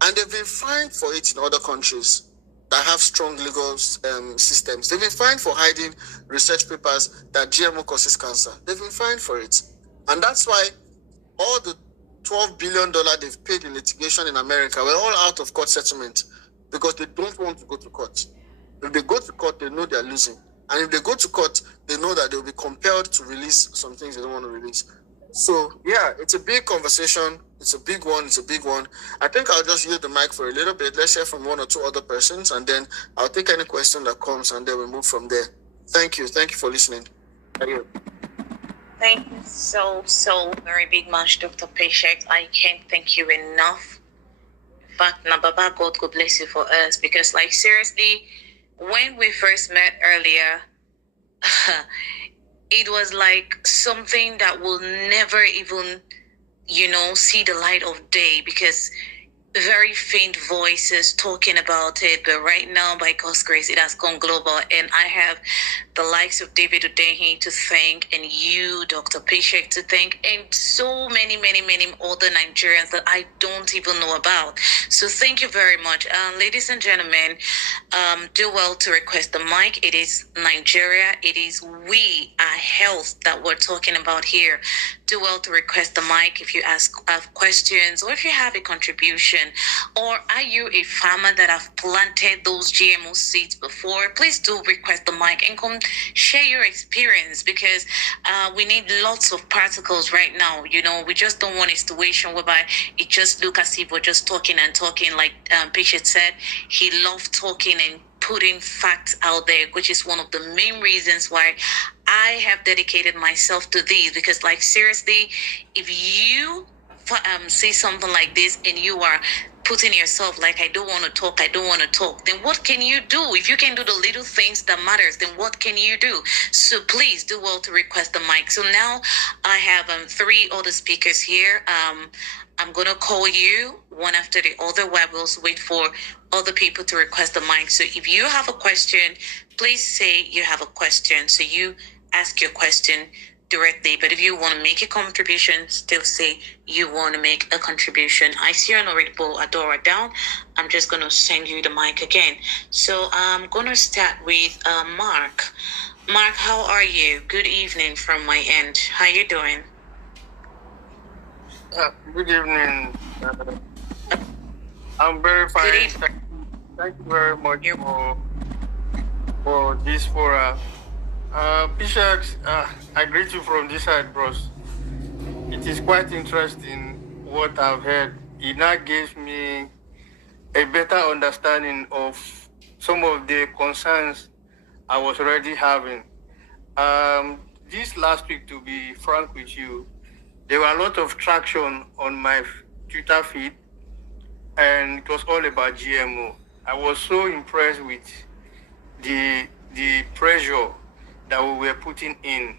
And they've been fined for it in other countries that have strong legal systems. They've been fined for hiding research papers that GMO causes cancer. They've been fined for it. And that's why all the $12 billion they've paid in litigation in America were all out of court settlement because they don't want to go to court. If they go to court, they know they're losing. And if they go to court, they know that they'll be compelled to release some things they don't want to release. So, yeah, it's a big conversation. It's a big one. I think I'll just use the mic for a little bit. Let's hear from 1 or 2 other persons, and then I'll take any question that comes, and then we'll move from there. Thank you. Thank you for listening. Thank you so very big much, Dr. Paycheck. I can't thank you enough. In fact, Nababa, God could bless you for us, because, seriously, when we first met earlier, it was like something that will never even, see the light of day, because very faint voices talking about it. But right now, by God's grace, it has gone global. And I have the likes of David Udehi to thank, and you, Dr. Paycheck, to thank, and so many other Nigerians that I don't even know about. So thank you very much. Ladies and gentlemen, do well to request the mic. It is Nigeria. It is we, our health, that we're talking about here. Do well to request the mic if you have questions, or if you have a contribution, or are you a farmer that have planted those GMO seeds before? Please do request the mic and come share your experience, because we need lots of particles right now. We just don't want a situation whereby it just look as if we're just talking and talking. Like Patient said, he loved talking and putting facts out there, which is one of the main reasons why I have dedicated myself to these. Because, seriously, if you say something like this and you are putting yourself I don't want to talk, then what can you do? If you can do the little things that matters, then what can you do? So please do well to request the mic. So now I have 3 other speakers here. I'm going to call you one after the other, while we'll wait for other people to request the mic. So if you have a question, please say you have a question. So you ask your question directly. But if you want to make a contribution, still say you want to make a contribution. I see an already pull Adora down. I'm just going to send you the mic again. So I'm going to start with Mark. Mark, how are you? Good evening from my end. How you doing? Good evening. I'm very fine. Thank you very much for this forum. Bishop, I greet you from this side, bros. It is quite interesting what I've heard. It now gives me a better understanding of some of the concerns I was already having. This last week, to be frank with you, there were a lot of traction on my Twitter feed, and it was all about GMO. I was so impressed with the pressure that we were putting in.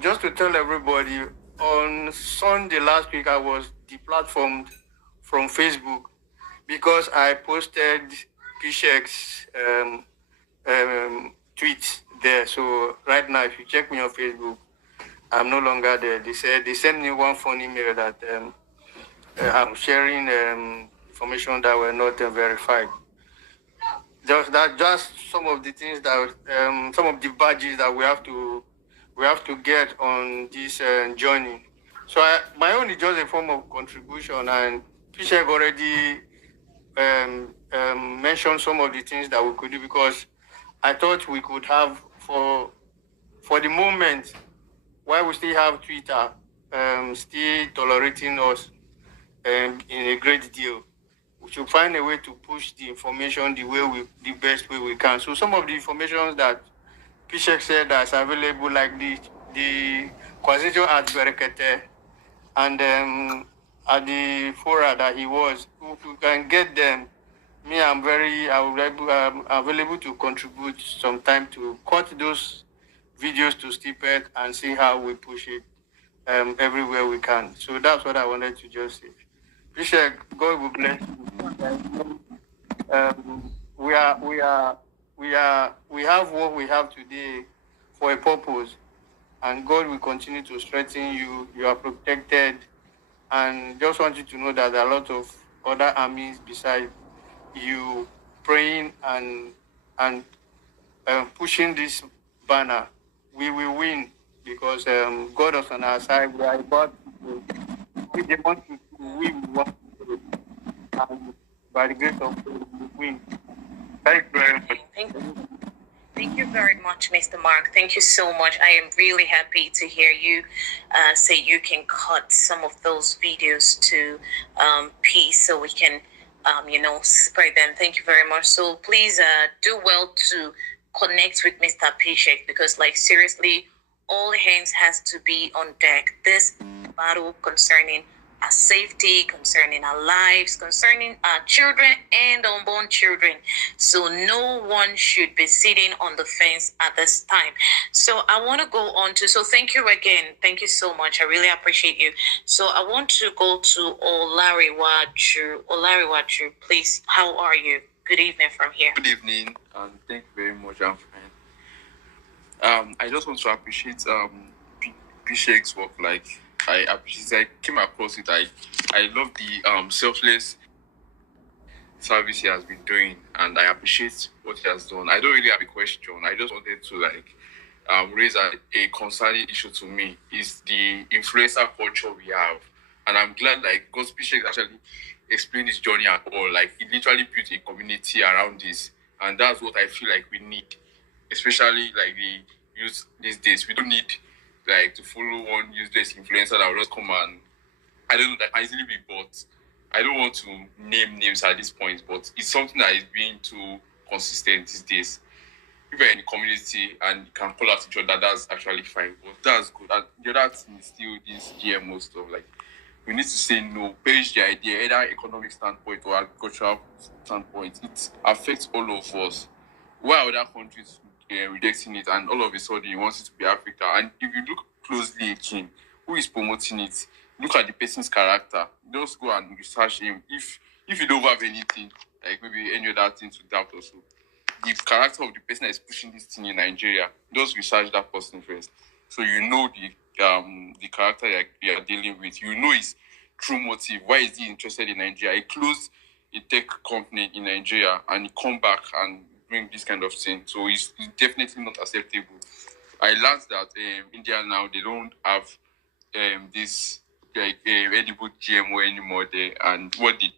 Just to tell everybody, on Sunday last week, I was deplatformed from Facebook because I posted Pishek's tweet there. So right now, if you check me on Facebook, I'm no longer there. They sent me one funny mail that I'm sharing information that were not verified. Just some of the things that some of the badges that we have to get on this journey. So my own is just a form of contribution, and Pishek already mentioned some of the things that we could do, because I thought we could have for the moment, while we still have Twitter still tolerating us in a great deal, we should find a way to push the information the best way we can. So some of the information that Pishek said that's available, like the Quasijo at Berekete, and at the fora that he was, if you can get them, me, I'm available to contribute some time to cut those videos to snippet and see how we push it everywhere we can. So that's what I wanted to just say. Bishop, God will bless you. We have what we have today for a purpose, and God will continue to strengthen you. You are protected, and just want you to know that there are a lot of other armies beside you praying and pushing this banner. We will win because God is on our side. We are about to we want to win. We want to, and by the grace of God, we will win. Thank you very much. Thank you very much, Mr. Mark. Thank you so much. I am really happy to hear you say you can cut some of those videos to peace so we can, spread them. Thank you very much. So please do well to connect with Mr. Pishek because, seriously, all hands has to be on deck. This battle concerning our safety, concerning our lives, concerning our children and unborn children. So no one should be sitting on the fence at this time. So I want to go on to, so thank you again. Thank you so much. I really appreciate you. So I want to go to Olariwaju. Olariwaju, please, how are you? Good evening from here. Good evening, and thank you very much. I'm fine. I just want to appreciate Bishek's work. I came across it. I love the selfless service he has been doing, and I appreciate what he has done. I don't really have a question. I just wanted to raise a concerning issue to me is the influencer culture we have, and I'm glad because Bishek actually explained his journey at all. He literally built a community around this, and that's what I feel we need, especially the youth these days. We don't need to follow one useless influencer that will just come and I don't know that can easily be bought. I don't want to name names at this point, but it's something that is being too consistent these days. If you're in the community and you can call out each other, that's actually fine. But that's good. And the other thing is still this GMO stuff. We need to say no, page the idea, either economic standpoint or agricultural standpoint. It affects all of us. Why are other countries rejecting it, and all of a sudden you want it to be Africa? And if you look closely again, who is promoting it? Look at the person's character. Just go and research him. If you don't have anything, maybe any other thing to doubt or so, the character of the person that is pushing this thing in Nigeria, just research that person first. So you know the character you are dealing with. You know his true motive. Why is he interested in Nigeria? He closed a tech company in Nigeria and he come back and bring this kind of thing. So it's definitely not acceptable. I learned that India now, they don't have this edible GMO anymore there, and what they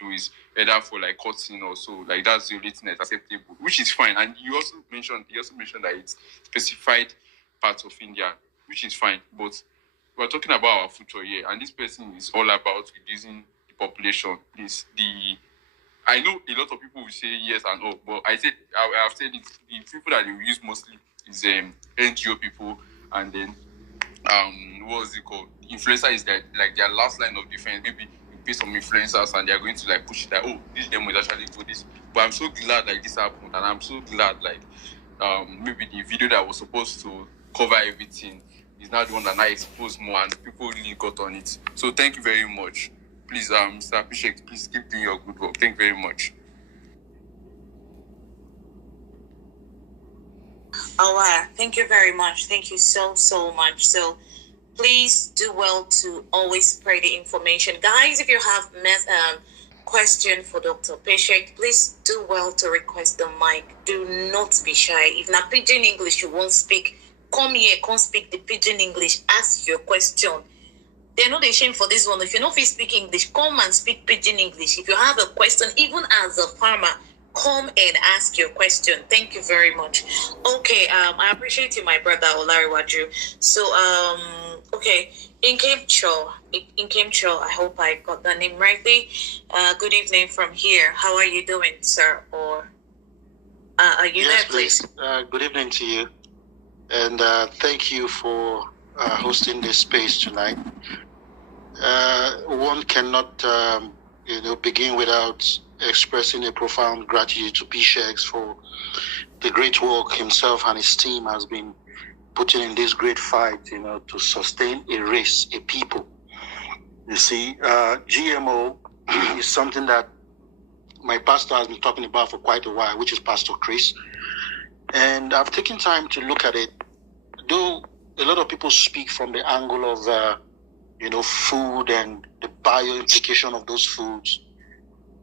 do is either for cutting or so. That's the only thing that's acceptable, which is fine. And he also mentioned that it's specified parts of India, which is fine. But we're talking about our future here, and this person is all about reducing the population. I know a lot of people will say yes and no, but I've said it, the people that they use mostly is NGO people, and then what is it called? Influencer is their last line of defense. Maybe you pay some influencers and they are going to push it this demo is actually good. This, but I'm so glad this happened, and I'm so glad maybe the video that was supposed to cover everything is now the one that now exposed more, and people really got on it. So thank you very much. Please, Mr. Pishek, please keep doing your good work. Thank you very much. Oh, wow. Thank you very much. Thank you so much. So please do well to always spread the information. Guys, if you have question for Dr. Pishek, please do well to request the mic. Do not be shy. If not pidgin English you won't speak, come here, come speak the pidgin English, ask your question. They're not ashamed for this one. If you know if you speak English, come and speak pidgin English. If you have a question, even as a farmer, come and ask your question. Thank you very much. Okay, I appreciate you, my brother Olariwaju. So, okay, Inkem Cho, I hope I got that name rightly. Good evening from here. How are you doing, sir? Or are you there, please? Good evening to you, and thank you for hosting this space tonight. one cannot, begin without expressing a profound gratitude to P-Shex for the great work himself and his team has been putting in this great fight, to sustain a race, a people. You see, GMO is something that my pastor has been talking about for quite a while, which is Pastor Chris. And I've taken time to look at it. Though a lot of people speak from the angle of, food and the bio implication of those foods,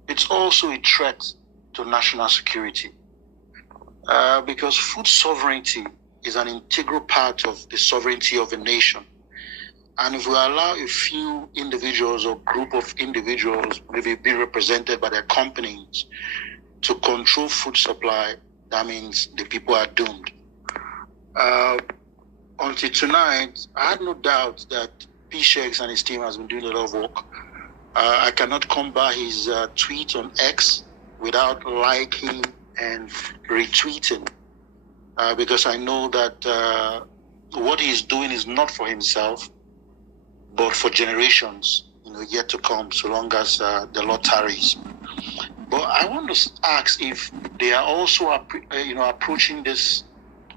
it's also a threat to national security. Because food sovereignty is an integral part of the sovereignty of a nation. And if we allow a few individuals or group of individuals, maybe be represented by their companies, to control food supply, that means the people are doomed. Until tonight, I had no doubt that P-Shex and his team has been doing a lot of work. I cannot come by his tweet on X without liking and retweeting, because I know that what he is doing is not for himself, but for generations, yet to come, so long as the Lord tarries. But I want to ask if they are also, approaching this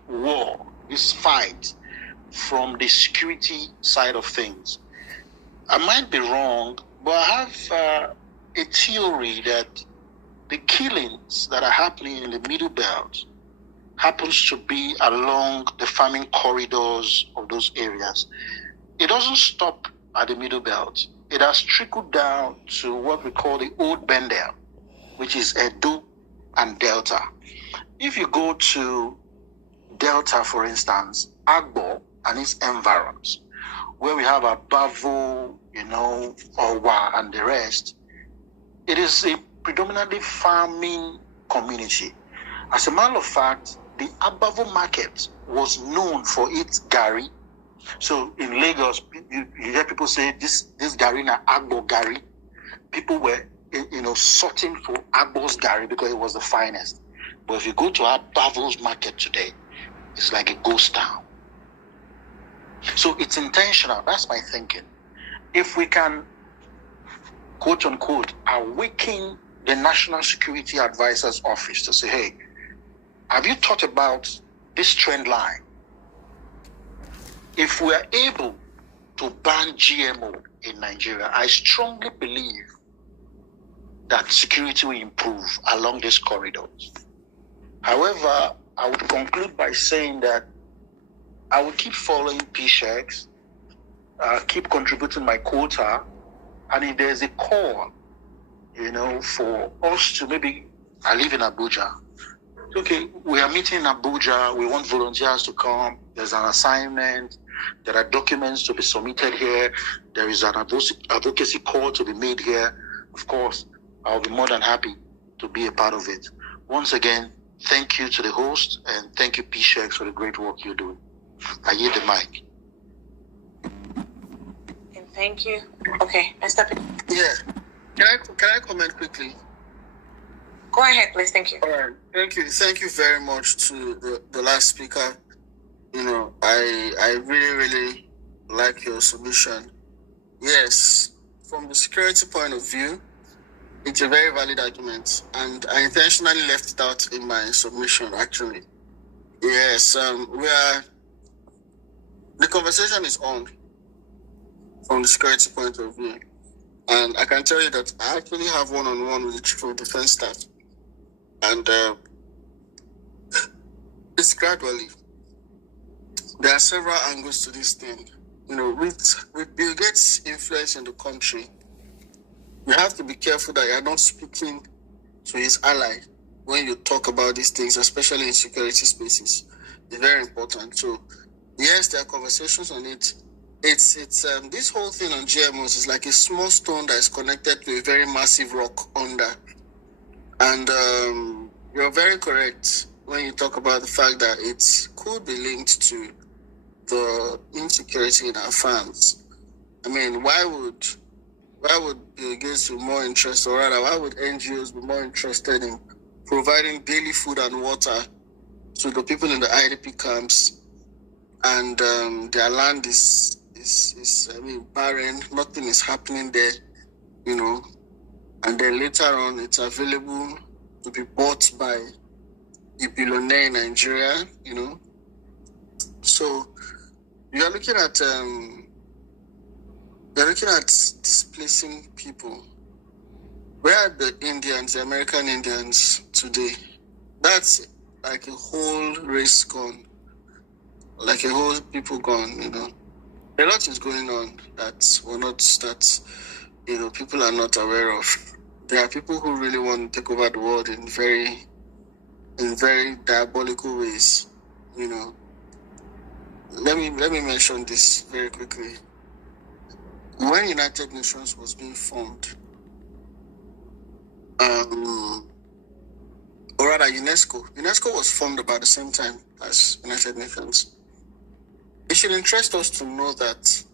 war, this fight, from the security side of things. I might be wrong, but I have a theory that the killings that are happening in the Middle Belt happens to be along the farming corridors of those areas. It doesn't stop at the Middle Belt. It has trickled down to what we call the Old Bendel, which is Edo and Delta. If you go to Delta, for instance, Agbo and its environs, where we have Abavo, Owa and the rest, it is a predominantly farming community. As a matter of fact, the Abavo market was known for its gari. So in Lagos, you hear people say this gari na Agbo gari. People were, sorting for Agbo's gari because it was the finest. But if you go to Abavo's market today, it's like a ghost town. So it's intentional. That's my thinking. If we can, quote unquote, awaken the National Security Advisor's Office to say, hey, have you thought about this trend line? If we are able to ban GMO in Nigeria, I strongly believe that security will improve along these corridors. However, I would conclude by saying that I will keep following P-Shex, keep contributing my quota, and if there's a call, for us to maybe, I live in Abuja. Okay, we are meeting in Abuja, we want volunteers to come, there's an assignment, there are documents to be submitted here, there is an advocacy call to be made here. Of course, I'll be more than happy to be a part of it. Once again, thank you to the host, and thank you, P-Shex, for the great work you're doing. I yield the mic. And thank you. Okay, I stop it. Yeah. Can I comment quickly? Go ahead, please. Thank you. All right. Thank you. Thank you very much to the last speaker. I really, really like your submission. Yes, from the security point of view, it's a very valid argument, and I intentionally left it out in my submission, actually. Yes, the conversation is on from the security point of view. And I can tell you that I actually have one-on-one with the Chief of Defense Staff. And it's gradually. There are several angles to this thing. With Bill Gates' influence in the country, you have to be careful that you're not speaking to his ally when you talk about these things, especially in security spaces. It's very important. So, yes, there are conversations on it. It's this whole thing on GMOs is like a small stone that is connected to a very massive rock under. And you're very correct when you talk about the fact that it could be linked to the insecurity in our farms. I mean, why would Bill Gates be more interested, or rather, why would NGOs be more interested in providing daily food and water to the people in the IDP camps, and their land is is barren. Nothing is happening there, and then later on it's available to be bought by a billionaire in Nigeria, So you're looking at displacing people. Where are the Indians, the American Indians today? That's like a whole race gone, like a whole people gone. A lot is going on people are not aware of. There are people who really want to take over the world in very diabolical ways. Let me mention this very quickly. When United Nations was being formed, or rather UNESCO was formed about the same time as United Nations. It should interest us to know that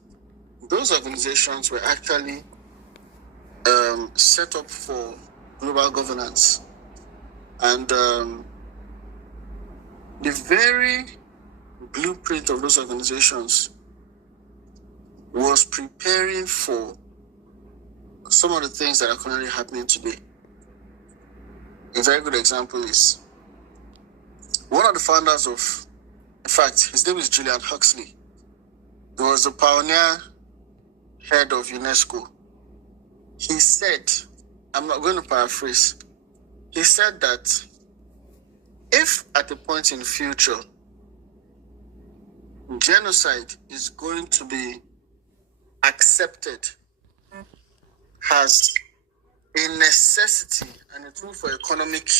those organizations were actually set up for global governance. And the very blueprint of those organizations was preparing for some of the things that are currently happening today. A very good example is one of the founders of, in fact, his name is Julian Huxley. He was the pioneer head of UNESCO. He said, I'm not going to paraphrase, he said that if at a point in the future, genocide is going to be accepted as a necessity and a tool for economic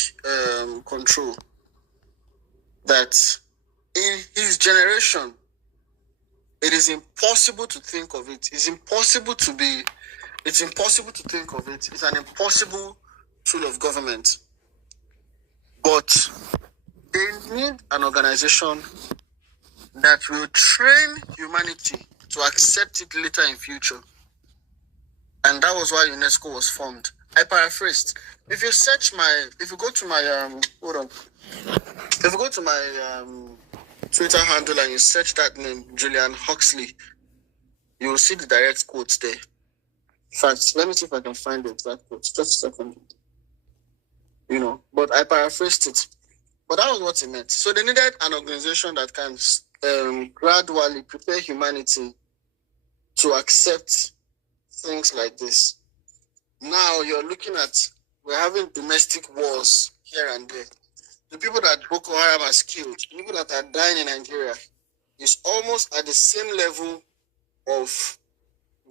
control, that in his generation, it is impossible to think of it. It's impossible to think of it. It's an impossible tool of government. But they need an organization that will train humanity to accept it later in future. And that was why UNESCO was formed. I paraphrased. If you go to my Twitter handle and you search that name, Julian Huxley, you will see the direct quotes there. In fact, let me see if I can find the exact quotes. Just a second. But I paraphrased it. But that was what it meant. So they needed an organization that can gradually prepare humanity to accept things like this. Now you're looking at, we're having domestic wars here and there. The people that Boko Haram has killed, people that are dying in Nigeria, is almost at the same level of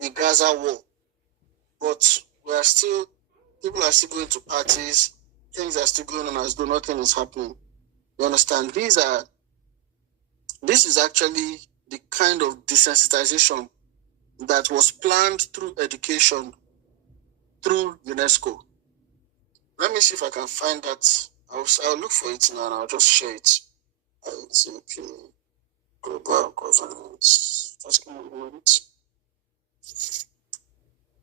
the Gaza war. But people are still going to parties, things are still going on as though nothing is happening. You understand? This is actually the kind of desensitization that was planned through education, through UNESCO. Let me see if I can find that. I'll look for it now and I'll just share it. ITP, global governance. Just give me a moment.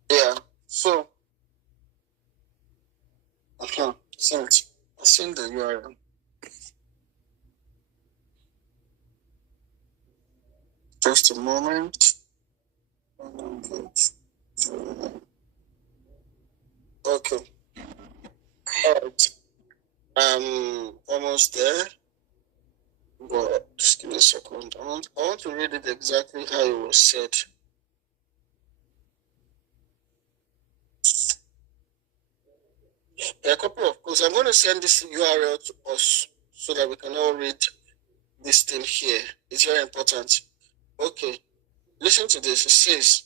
Yeah, so, send it. I'll send the URL. Just a moment. Okay. All right. Almost there. But just give me a second. I want to read it exactly how it was said. There are a couple of quotes. I'm going to send this URL to us so that we can all read this thing here. It's very important. Okay. Listen to this. It says,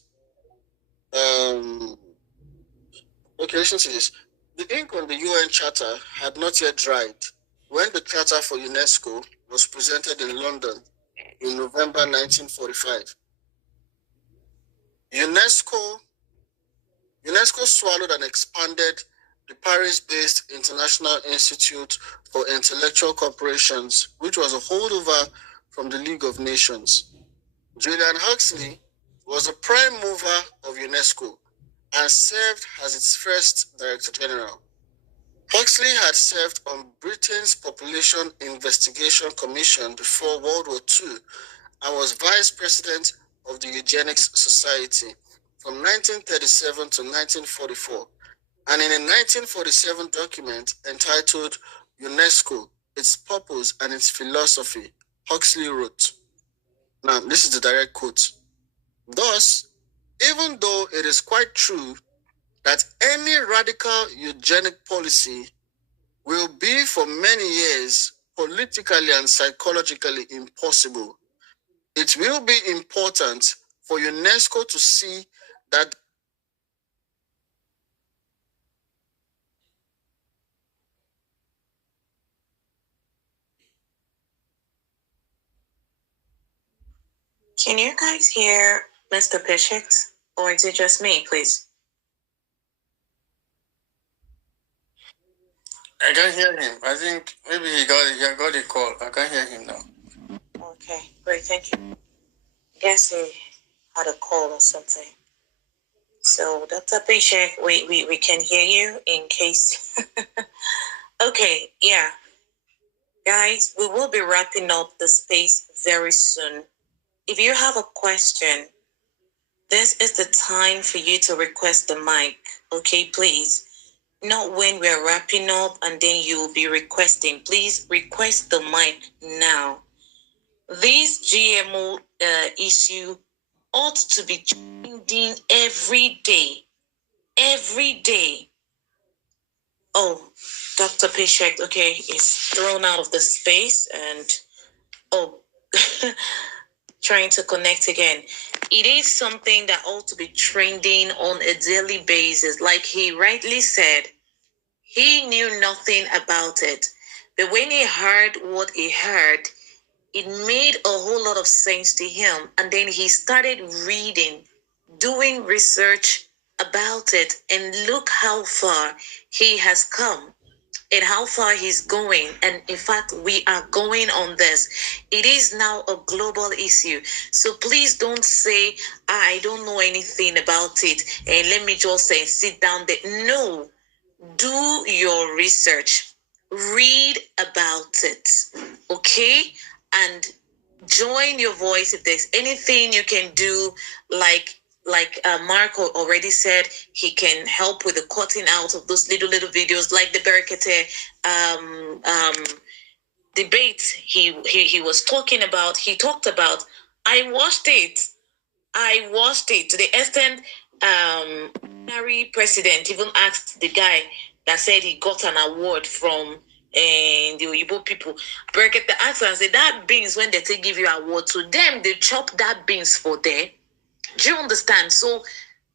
listen to this. The ink on the UN Charter had not yet dried when the Charter for UNESCO was presented in London in November 1945. UNESCO swallowed and expanded the Paris-based International Institute for Intellectual Corporations, which was a holdover from the League of Nations. Julian Huxley was the prime mover of UNESCO and served as its first Director General. Huxley had served on Britain's Population Investigation Commission before World War II and was Vice President of the Eugenics Society from 1937 to 1944, and in a 1947 document entitled UNESCO, Its Purpose and Its Philosophy, Huxley wrote, now this is the direct quote, thus, even though it is quite true that any radical eugenic policy will be for many years politically and psychologically impossible, it will be important for UNESCO to see that Can you guys hear Mr. Bishop? Or is it just me, please? I can't hear him. I think maybe he got a call. I can't hear him now. Okay, great, thank you. I guess he had a call or something. So, Dr. Bishop, we can hear you in case. Okay, yeah. Guys, we will be wrapping up the space very soon. If you have a question, this is the time for you to request the mic. Okay, please. Not when we're wrapping up and then you'll be requesting. Please request the mic now. This GMO issue ought to be trending every day. Every day. Oh, Dr. Pishek, okay, is thrown out of the space and trying to connect again. It is something that ought to be trending on a daily basis. Like he rightly said, he knew nothing about it. But when he heard what he heard, it made a whole lot of sense to him. And then he started reading, doing research about it. And look how far he has come and how far he's going. And in fact, we are going on this. It is now a global issue. So please don't say, I don't know anything about it, and let me just say, sit down there. No, do your research. Read about it, okay? And join your voice. If there's anything you can do, like Marco already said, he can help with the cutting out of those little videos, like the Berekete debate he was talking about. He talked about. I watched it to the extent Mary president even asked the guy that said he got an award from the Oyibo people. Berekete asked and said, that beans, when they give you an award to them, they chop that beans for them. Do you understand? So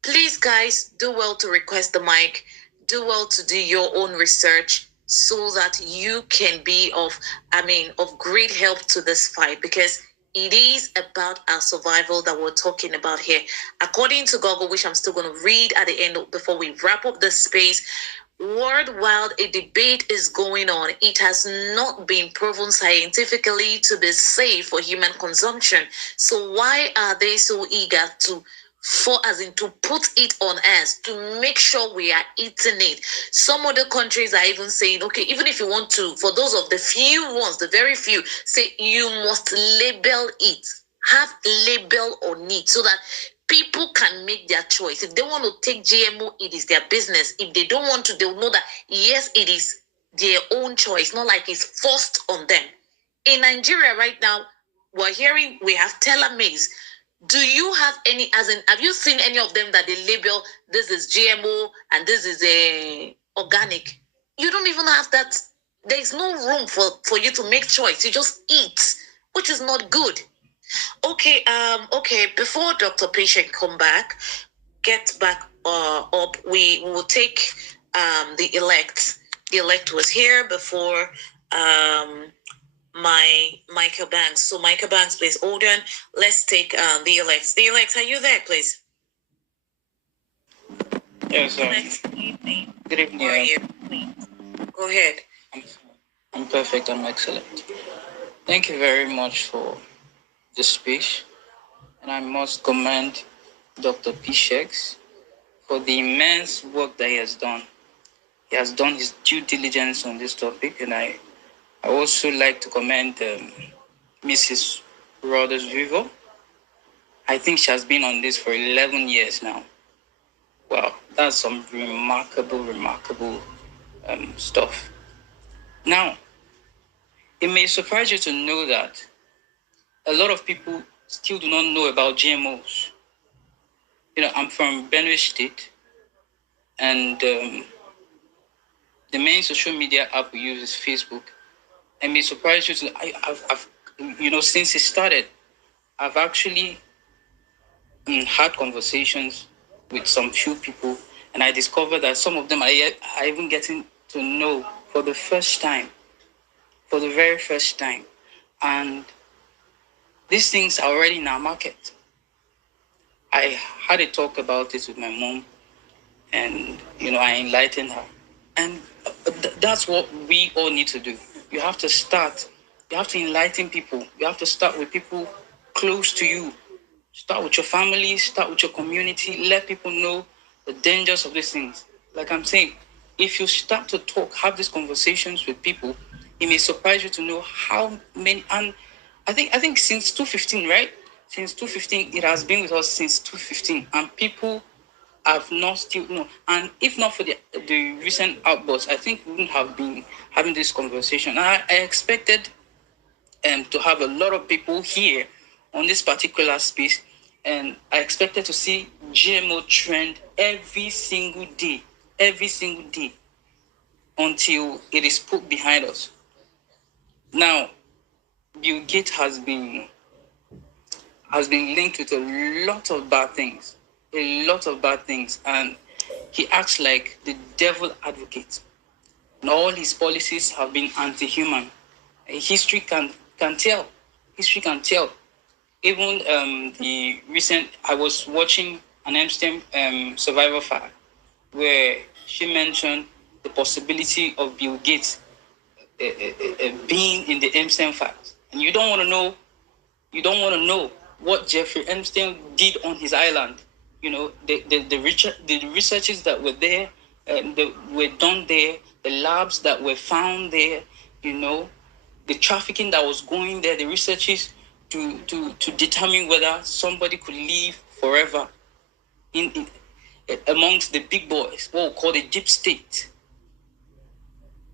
please, guys, do well to request the mic. Do well to do your own research so that you can be of great help to this fight, because it is about our survival that we're talking about here. According to Google, which I'm still going to read at the end before we wrap up the space, worldwide a debate is going on. It has not been proven scientifically to be safe for human consumption. So why are they so eager to put it on us, to make sure we are eating it? Some other countries are even saying, okay, even if you want to, for those of the few ones, the very few, say you must label it, have label on it, so that people can make their choice. If they want to take GMO, it is their business. If they don't want to, they'll know that, yes, it is their own choice, not like it's forced on them. In Nigeria right now, we have telomeres. Do you have any, have you seen any of them that they label, this is GMO and this is organic? You don't even have that. There's no room for you to make choice. You just eat, which is not good. Okay, before Dr. Patient get back up, we will take the elect. The elect was here before Michael Banks. So Michael Banks, please hold on. Let's take the elect. The elect, are you there, please? Yes, sir. Good evening. How are you? Go ahead. I'm perfect. I'm excellent. Thank you very much for this speech. And I must commend Dr. Pishek for the immense work that he has done. He has done his due diligence on this topic, and I also like to commend Mrs. Rodgers Vivo I think she has been on this for 11 years now. Wow, that's some remarkable stuff. Now, it may surprise you to know that a lot of people still do not know about GMOs. I'm from Benue State, and the main social media app we use is Facebook. It may surprise you to I've since it started, I've actually had conversations with some few people, and I discovered that some of them I even getting to know for the very first time. And these things are already in our market. I had a talk about this with my mom, and I enlightened her. And that's what we all need to do. You have to enlighten people. You have to start with people close to you. Start with your family, start with your community. Let people know the dangers of these things. Like I'm saying, if you start to have these conversations with people, it may surprise you to know how many. And I think since 2015, right? Since 2015, it has been with us since 2015, and people have not still and if not for the recent outbursts, I think we wouldn't have been having this conversation. I expected to have a lot of people here on this particular space, and I expected to see GMO trend every single day until it is put behind us. Now, Bill Gates has been linked with a lot of bad things, and he acts like the devil advocate. And all his policies have been anti-human. History can tell. Even the recent, I was watching an Epstein survivor file where she mentioned the possibility of Bill Gates being in the Epstein files. And you don't want to know what Jeffrey Epstein did on his island. The researches that were there, that were done there, the labs that were found there, the trafficking that was going there, the researches to determine whether somebody could live forever in amongst the big boys, what we call the deep state.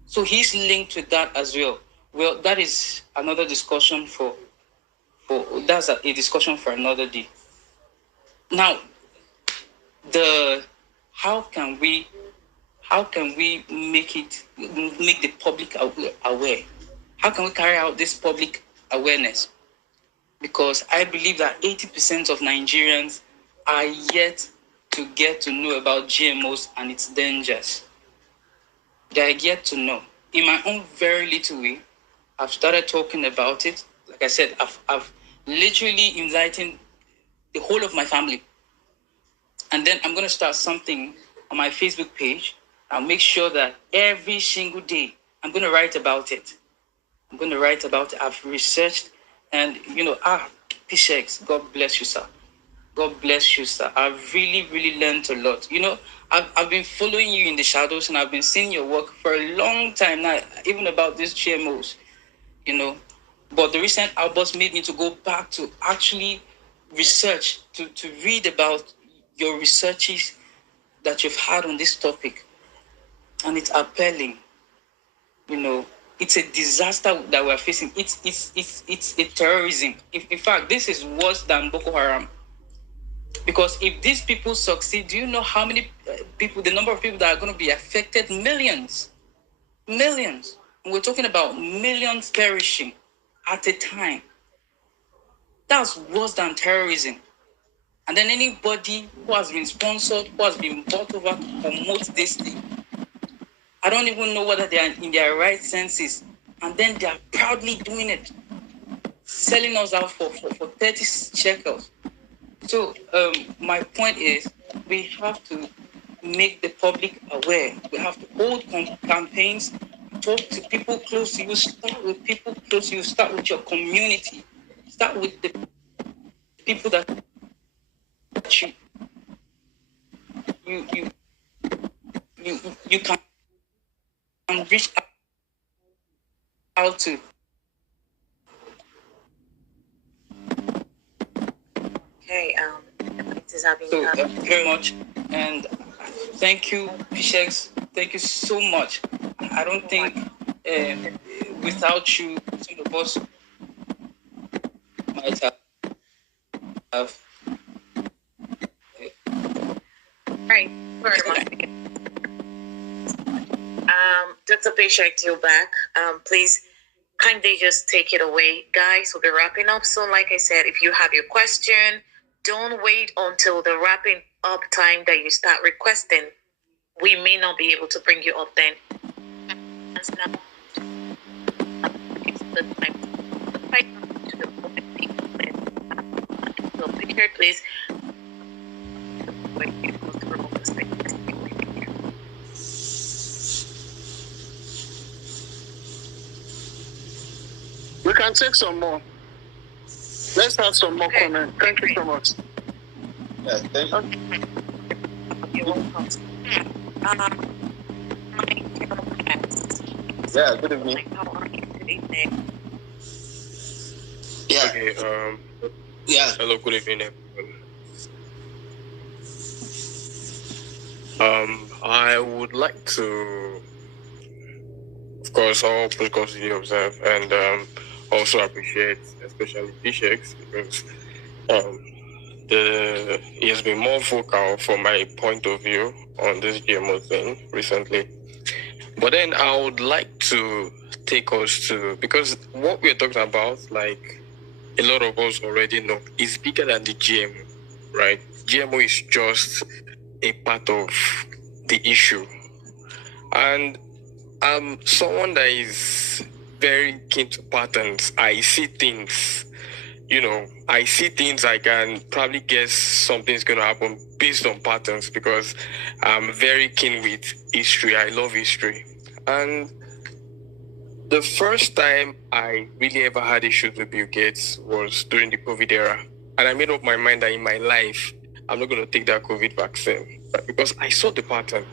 So he's linked with that as well. Well, that is another discussion that's a discussion for another day. Now, how can we make the public aware? How can we carry out this public awareness? Because I believe that 80% of Nigerians are yet to get to know about GMOs and its dangers. They are yet to know. In my own very little way, I've started talking about it. Like I said, I've literally enlightened the whole of my family. And then I'm going to start something on my Facebook page. I'll make sure that every single day I'm going to write about it. I've researched, and P-Shex, God bless you, sir. I've really learned a lot. I've been following you in the shadows, and I've been seeing your work for a long time now, even about these GMOs, But the recent outburst made me to go back to actually research, to read about your researches that you've had on this topic. And it's appalling. It's a disaster that we're facing. It's a terrorism. In fact, this is worse than Boko Haram. Because if these people succeed, do you know how many people, the number of people that are going to be affected? Millions. And we're talking about millions perishing at a time. That's worse than terrorism. And then anybody who has been sponsored, who has been bought over to promote this thing, I don't even know whether they are in their right senses. And then they are proudly doing it, selling us out for 30 shekels. So my point is, we have to make the public aware. We have to hold campaigns, talk to people close to you, start with people close to you, start with your community, start with the people that you can reach out to. Okay, it is having So thank you very much, and thank you, Pishex. Thank you so much. I don't think without you, some of us might have. Right. Very much. Dr. Paycheck, you're back. Please kindly just take it away. Guys, we'll be wrapping up soon. Like I said, if you have your question, don't wait until the wrapping up time that you start requesting. We may not be able to bring you up then. It's the time. So, Picture, please. We can take some more. Let's have some more comments. Thank you so much. Yeah, thank you. Okay. You're welcome. Yeah, good evening. How are you today? Yeah. Okay, Yeah. hello, good evening, everyone. I would like to, of course, all protocols you observe, and also appreciate, especially P-Shakes, because he has been more vocal from my point of view on this GMO thing recently. But then I would like to take us to, because what we're talking about, like a lot of us already know, is bigger than the GMO, right? GMO is just a part of the issue. And I'm someone that is very keen to patterns. I see things, I can probably guess something's going to happen based on patterns because I'm very keen with history. I love history. And the first time I really ever had issues with Bill Gates was during the COVID era. And I made up my mind that in my life, I'm not going to take that COVID vaccine. But because I saw the pattern.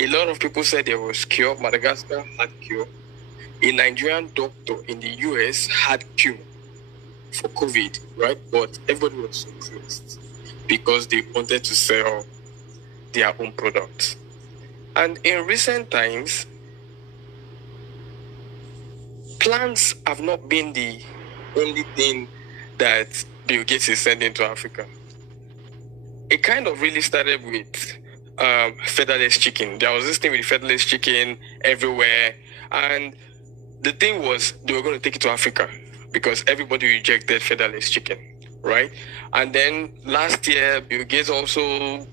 A lot of people said there was cure. Madagascar had cure. A Nigerian doctor in the US had cure for COVID, right? But everybody was surprised because they wanted to sell their own products. And in recent times, plants have not been the only thing that Bill Gates is sending to Africa. It kind of really started with featherless chicken. There was this thing with featherless chicken everywhere. And the thing was they were going to take it to Africa because everybody rejected featherless chicken, right? And then last year, Bill Gates also,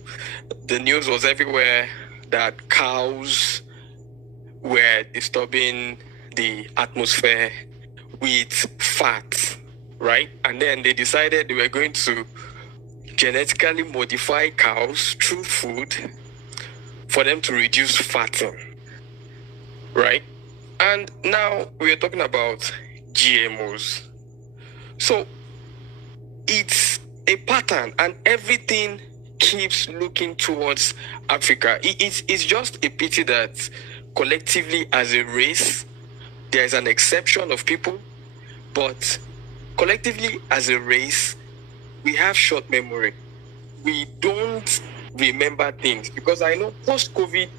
the news was everywhere that cows were disturbing the atmosphere with fat, right? And then they decided they were going to genetically modify cows through food for them to reduce fatting, right? And now we are talking about GMOs. So it's a pattern and everything keeps looking towards Africa. It's just a pity that collectively as a race, there is an exception of people, but collectively as a race, we have short memory. We don't remember things because I know post-COVID,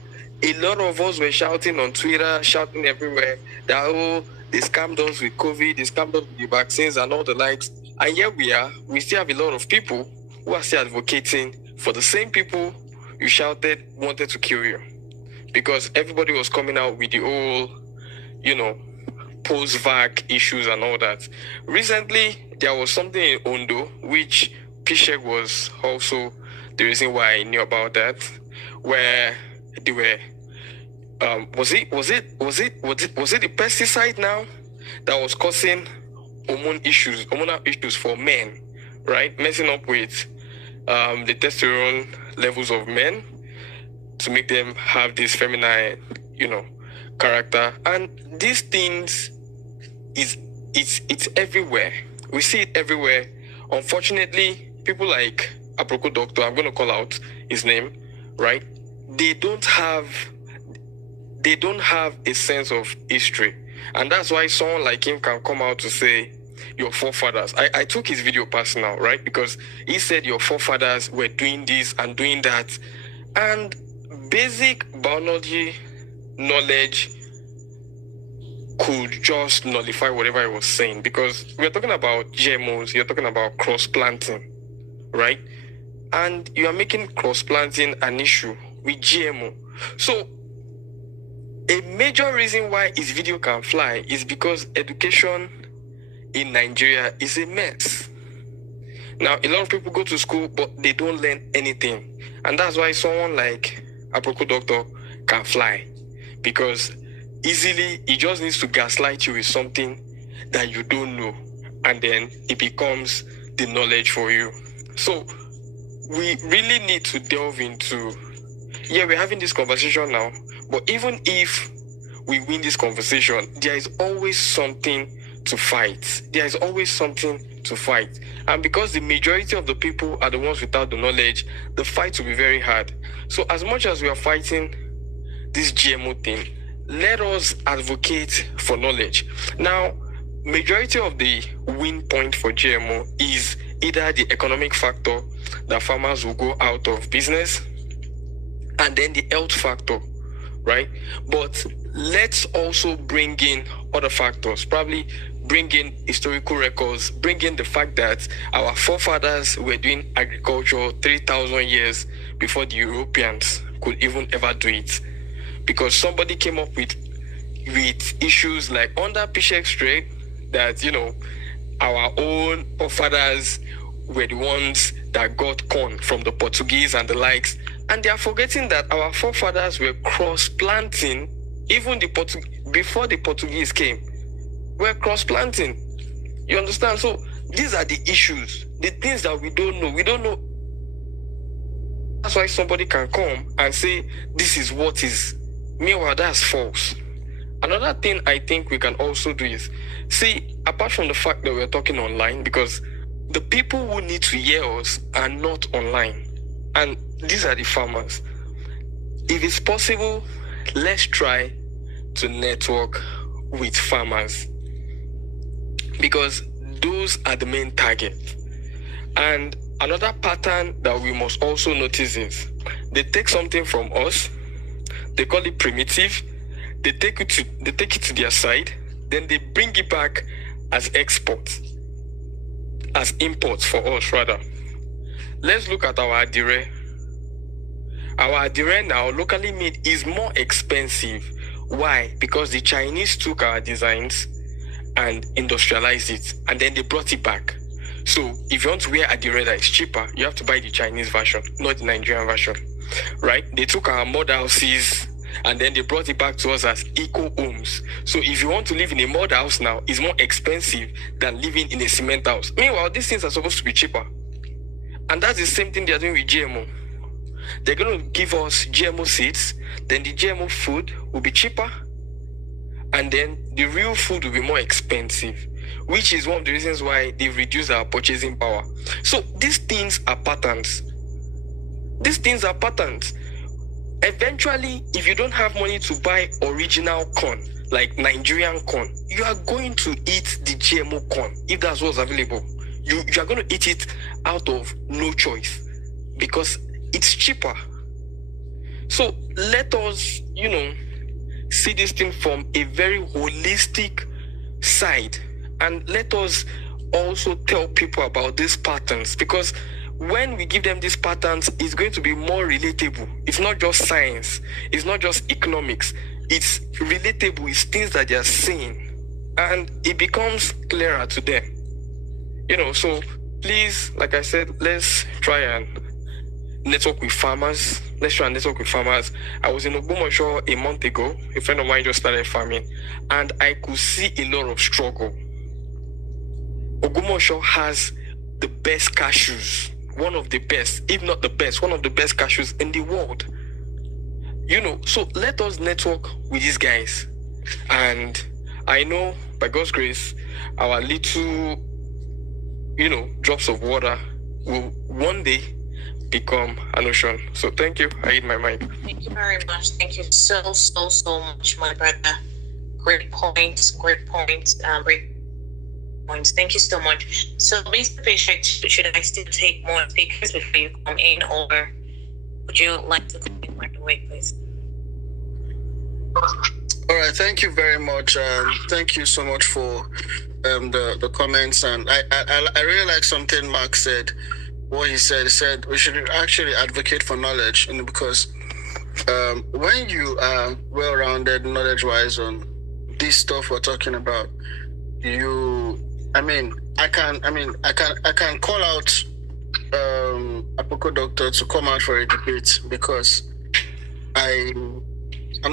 a lot of us were shouting on Twitter, shouting everywhere that, they scammed us with COVID, they scammed us with the vaccines and all the likes. And here we are, we still have a lot of people who are still advocating for the same people you shouted wanted to kill you. Because everybody was coming out with the whole, post-vac issues and all that. Recently, there was something in Ondo, which Pishek was also the reason why I knew about that, where they were, was it the pesticide now that was causing hormonal issues for men, right? Messing up with the testosterone levels of men to make them have this feminine, character. And these things it's everywhere. We see it everywhere. Unfortunately, people like Aproko Doctor, I'm going to call out his name, right? They don't have a sense of history. And that's why someone like him can come out to say, your forefathers. I took his video personal, right? Because he said your forefathers were doing this and doing that. And basic biology knowledge could just nullify whatever I was saying, because we're talking about GMOs, you're talking about cross-planting, right? And you are making cross-planting an issue with GMO. So a major reason why his video can fly is because education in Nigeria is a mess. Now, a lot of people go to school, but they don't learn anything. And that's why someone like Aproko Doctor can fly. Because easily, he just needs to gaslight you with something that you don't know. And then it becomes the knowledge for you. So, we really need to delve into, we're having this conversation now, but even if we win this conversation, there is always something to fight. There is always something to fight. And because the majority of the people are the ones without the knowledge, the fight will be very hard. So as much as we are fighting this GMO thing, let us advocate for knowledge. Now, majority of the win point for GMO is either the economic factor that farmers will go out of business, and then the health factor, right? But let's also bring in other factors, probably bring in historical records, bring in the fact that our forefathers were doing agriculture 3,000 years before the Europeans could even ever do it. Because somebody came up with issues like under P-Shex trade, that, our own forefathers were the ones that got corn from the Portuguese and the likes. And they are forgetting that our forefathers were cross-planting even before the Portuguese came. We're cross-planting. You understand? So these are the issues, the things that we don't know. We don't know. That's why somebody can come and say, this is what is. Meanwhile, that's false. Another thing I think we can also do is, see, apart from the fact that we're talking online, because the people who need to hear us are not online. And these are the farmers. If it's possible, let's try to network with farmers, because those are the main target. And another pattern that we must also notice is they take something from us, they call it primitive, they take it to their side, then they bring it back as exports, as imports for us rather. Let's look at our adire. Our adire now, locally made, is more expensive. Why? Because the Chinese took our designs and industrialized it, and then they brought it back. So if you want to wear adire that is cheaper, you have to buy the Chinese version, not the Nigerian version, right? They took our mud houses and then they brought it back to us as eco homes. So if you want to live in a mud house now, it's more expensive than living in a cement house. Meanwhile, these things are supposed to be cheaper. And that's the same thing they're doing with GMO. They're going to give us GMO seeds, then the GMO food will be cheaper, and then the real food will be more expensive, which is one of the reasons why they've reduced our purchasing power. So these things are patterns. These things are patterns. Eventually, if you don't have money to buy original corn, like Nigerian corn, you are going to eat the GMO corn, if that's what's available. You are going to eat it out of no choice, because it's cheaper. So let us, see this thing from a very holistic side, and let us also tell people about these patterns, because when we give them these patterns, it's going to be more relatable. It's not just science, it's not just economics, it's relatable, it's things that they are seeing, and it becomes clearer to them. So please, like I said, let's try and network with farmers. Let's try and network with farmers. I was in Ogbomoso a month ago. A friend of mine just started farming, and I could see a lot of struggle. Ogbomoso has the best cashews, one of the best, if not the best, one of the best cashews in the world. So let us network with these guys. And I know, by God's grace, our little, drops of water will one day become an ocean. So thank you. I hit my mic. Thank you very much. Thank you so much, my brother. Great points. Great points. Thank you so much. So, Mr. Patient, should I still take more speakers before you come in, or would you like to come in right away, please? All right, thank you very much. Thank you so much for the comments, and I really like something Mark said. What he said we should actually advocate for knowledge, because when you are well-rounded, knowledge-wise on this stuff we're talking about, I can call out Apoko Doctor to come out for a debate, because I'm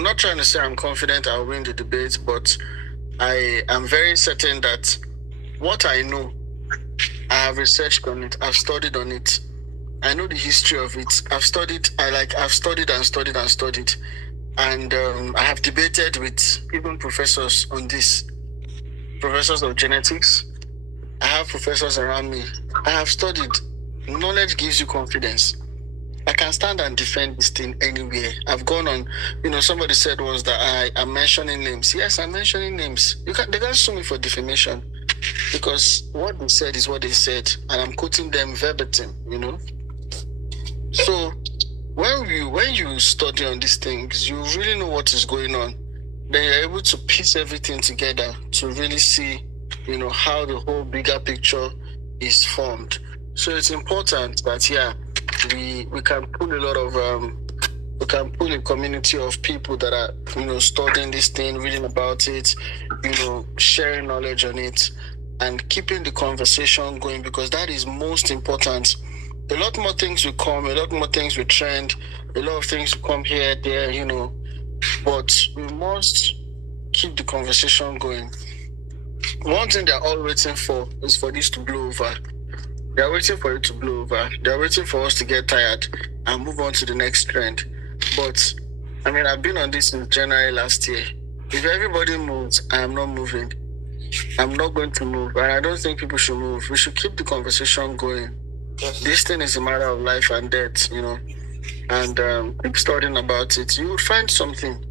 not trying to say I'm confident I'll win the debate, but I am very certain that what I know, I have researched on it, I've studied on it, I know the history of it. I've studied and studied, and I have debated with even professors on this, professors of genetics. I have professors around me. I have studied. Knowledge gives you confidence. I can stand and defend this thing anywhere. I've gone on, somebody said once that I am mentioning names. Yes, I'm mentioning names. They can't sue me for defamation, because what they said is what they said, and I'm quoting them verbatim, So when you study on these things, you really know what is going on. Then you're able to piece everything together to really see, how the whole bigger picture is formed. So it's important that we can pull a lot of we can pull a community of people that are studying this thing, reading about it, sharing knowledge on it, and keeping the conversation going, because that is most important. A lot more things will come, a lot more things will trend, a lot of things will come here, there, but we must keep the conversation going. One thing they're all waiting for is for this to blow over. They're waiting for it to blow over. They're waiting for us to get tired and move on to the next trend. But, I've been on this since January last year. If everybody moves, I am not moving. I'm not going to move, and I don't think people should move. We should keep the conversation going. Yes. This thing is a matter of life and death, and keep studying about it. You will find something.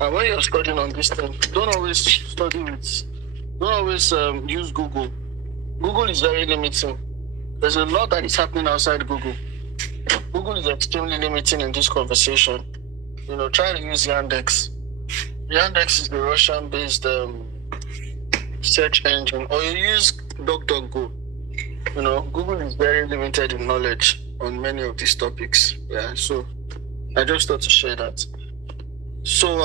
And when you're studying on this thing, don't always use Google. Google is very limiting. There's a lot that is happening outside Google. Google is extremely limiting in this conversation. Try to use Yandex. Yandex is the Russian-based search engine, or you use DuckDuckGo. Google is very limited in knowledge on many of these topics. Yeah, so I just thought to share that. So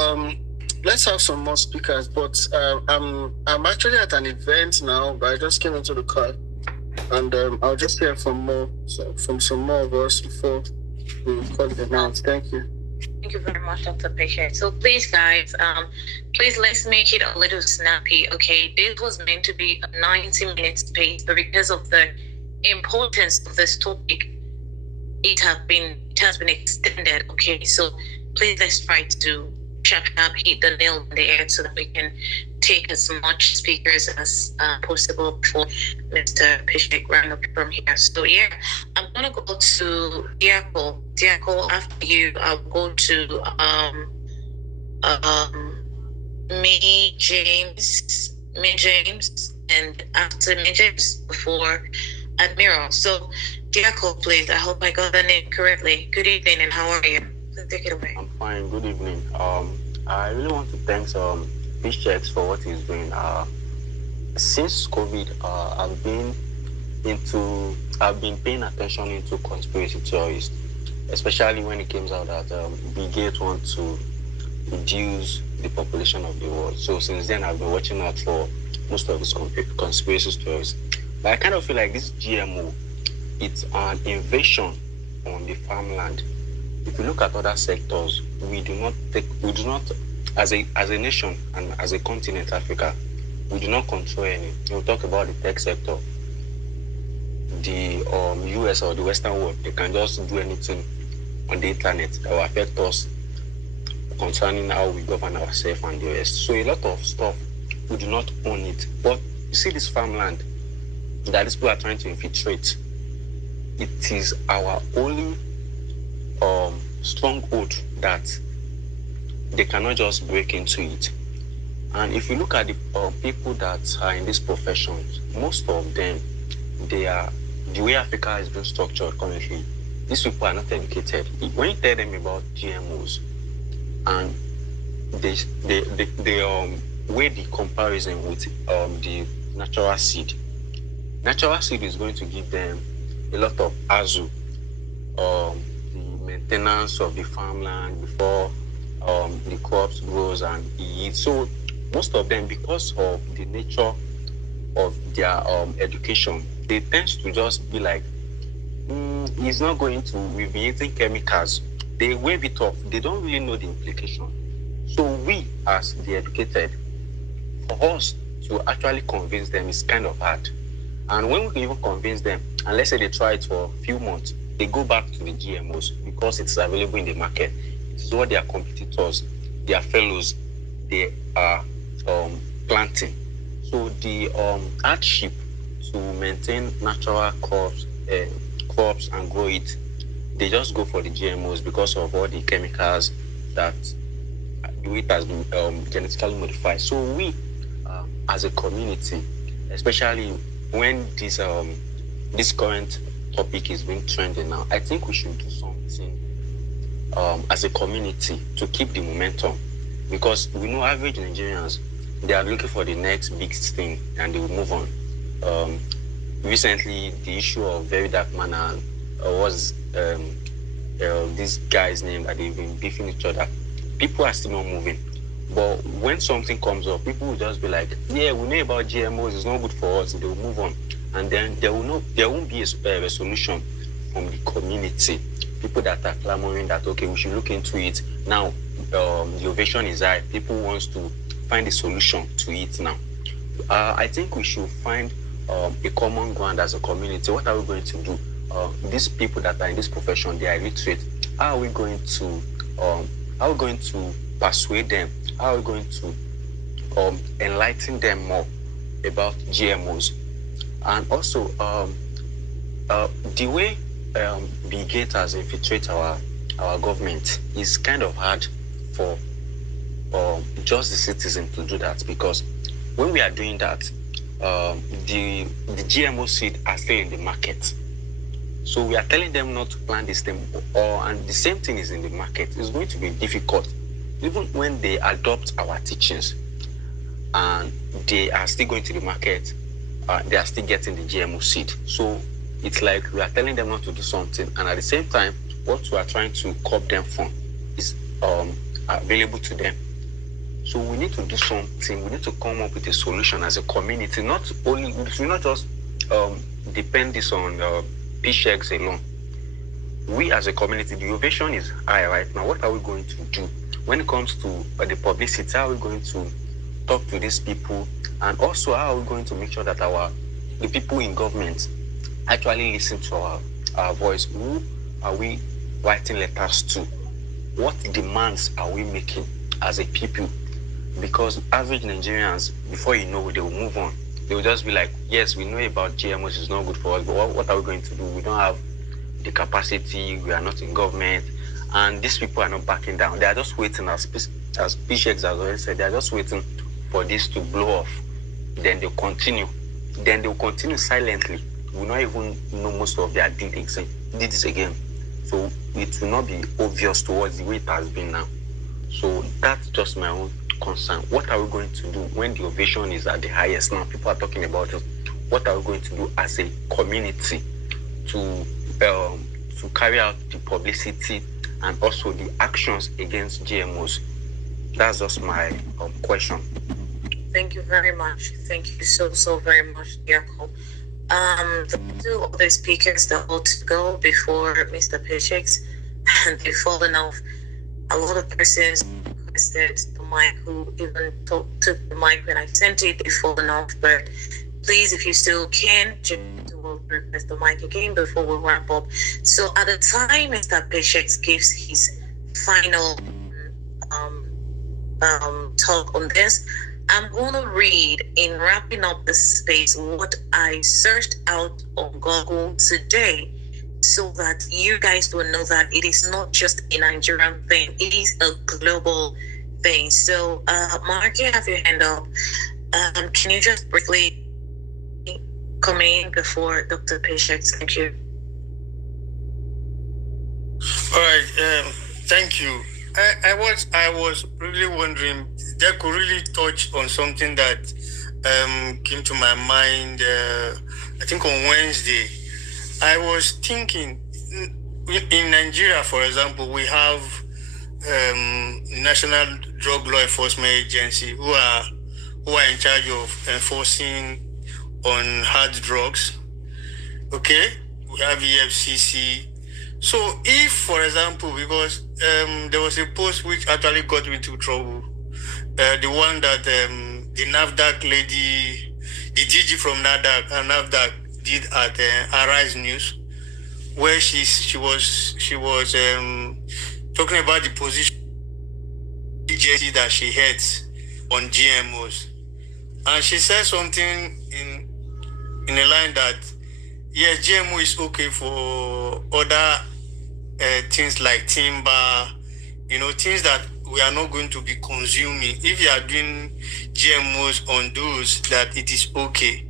let's have some more speakers. But I'm actually at an event now, but I just came into the car, and I'll just hear from some more of us before we call the night. Thank you. Thank you very much, Dr. Patient. So please, guys, please let's make it a little snappy, okay? This was meant to be a 90-minute space, but because of the importance of this topic, it has been extended, okay? So please let's try to hit the nail on the head so that we can take as much speakers as possible before Mr. Patient round up from here. So I'm gonna go to Diako. Diako, after you, I'll go to me James, and after me James before Admiral. So Diako, please. I hope I got the name correctly. Good evening, and how are you? Take it away. I'm fine. Good evening. I really want to thank Checks for what he's doing. Since COVID, I've been paying attention into conspiracy theories, especially when it comes out that Bill Gates wants to reduce the population of the world. So since then, I've been watching out for most of these conspiracy theories. But I kind of feel like this GMO, it's an invasion on the farmland. If you look at other sectors, we do not, as a nation and as a continent, Africa, we do not control any. We'll talk about the tech sector. The US or the Western world, they can just do anything on the internet that will affect us concerning how we govern ourselves and the rest. So a lot of stuff, we do not own it. But you see this farmland that these people are trying to infiltrate, it is our only stronghold that they cannot just break into it. And if you look at the people that are in these professions, most of them, they are, the way Africa is being structured currently, these people are not educated. When you tell them about GMOs and they weigh the comparison with the natural seed is going to give them a lot of azu, the maintenance of the farmland before the crops grows and eat. So most of them, because of the nature of their education, they tend to just be like, he's not going to, we'll be eating chemicals. They wave it off. They don't really know the implication. So we, as the educated, for us to actually convince them is kind of hard. And when we even convince them, and let's say they try it for a few months, they go back to the GMOs because it's available in the market. It's what their competitors, their fellows, they are planting. So the hardship to maintain natural crops and grow it, they just go for the GMOs because of all the chemicals that the way it has been genetically modified. So we, as a community, especially when this current topic is being trending now, I think we should do something as a community to keep the momentum, because we know average Nigerians, they are looking for the next big thing and they will move on. Recently, the issue of Very Dark Manner was this guy's name that they've been beefing each other. People are still not moving. But when something comes up, people will just be like, yeah, we know about GMOs, it's not good for us, they will move on. And then there won't be a solution from the community. People that are clamoring that, okay, we should look into it. Now, the ovation is high. People want to find a solution to it now. I think we should find a common ground as a community. What are we going to do? These people that are in this profession, they are illiterate. How are we going to persuade them? How are we going to enlighten them more about GMOs? And also, the way Bill Gates has infiltrated our government is kind of hard for just the citizen to do that, because when we are doing that, the GMO seed are still in the market. So we are telling them not to plant this thing, and the same thing is in the market. It's going to be difficult, even when they adopt our teachings, and they are still going to the market. They are still getting the GMO seed. So it's like we are telling them not to do something, and at the same time, what we are trying to curb them from is available to them. So we need to do something. We need to come up with a solution as a community. We should not just depend this on PSHEX alone. We as a community, the ovation is high right now. What are we going to do when it comes to the publicity? How are we going to talk to these people? And also, how are we going to make sure that the people in government actually listen to our voice? Who are we writing letters to? What demands are we making as a people? Because average Nigerians, before you know, they will move on. They will just be like, yes, we know about GMOs, it's not good for us, but what are we going to do? We don't have the capacity, we are not in government, and these people are not backing down. They are just waiting, as PSHEX has already said, they are just waiting for this to blow off. Then they'll continue. Then they'll continue silently. We will not even know most of their deeds again. So it will not be obvious to us the way it has been now. So that's just my own concern. What are we going to do when the ovation is at the highest now? People are talking about it. What are we going to do as a community to carry out the publicity and also the actions against GMOs? That's just my question. Thank you very much. Thank you so very much, Yako. The two other speakers that ought to go before Mr. PSHEX, and they've fallen off. A lot of persons requested the mic who even took the mic when I sent it, they've fallen off. But please, if you still can, just request the mic again before we wrap up. So at the time Mr. PSHEX gives his final talk on this, I'm going to read, in wrapping up the space, what I searched out on Google today, so that you guys will know that it is not just a Nigerian thing. It is a global things. So, Mark, you have your hand up. Can you just briefly come in before Dr. Patience? Thank you. All right, thank you. I was really wondering, that could really touch on something that came to my mind. I think on Wednesday, I was thinking in Nigeria, for example, we have National Drug Law Enforcement Agency who are in charge of enforcing on hard drugs. Okay, we have EFCC. So if, for example, because there was a post which actually got me into trouble, the one that the NAFDAC lady, the DG from NAFDAC did at Arise News, where she was talking about the position that she had on GMOs, and she said something in a line that yes, GMO is okay for other things like timber, things that we are not going to be consuming. If you are doing GMOs on those, that it is okay.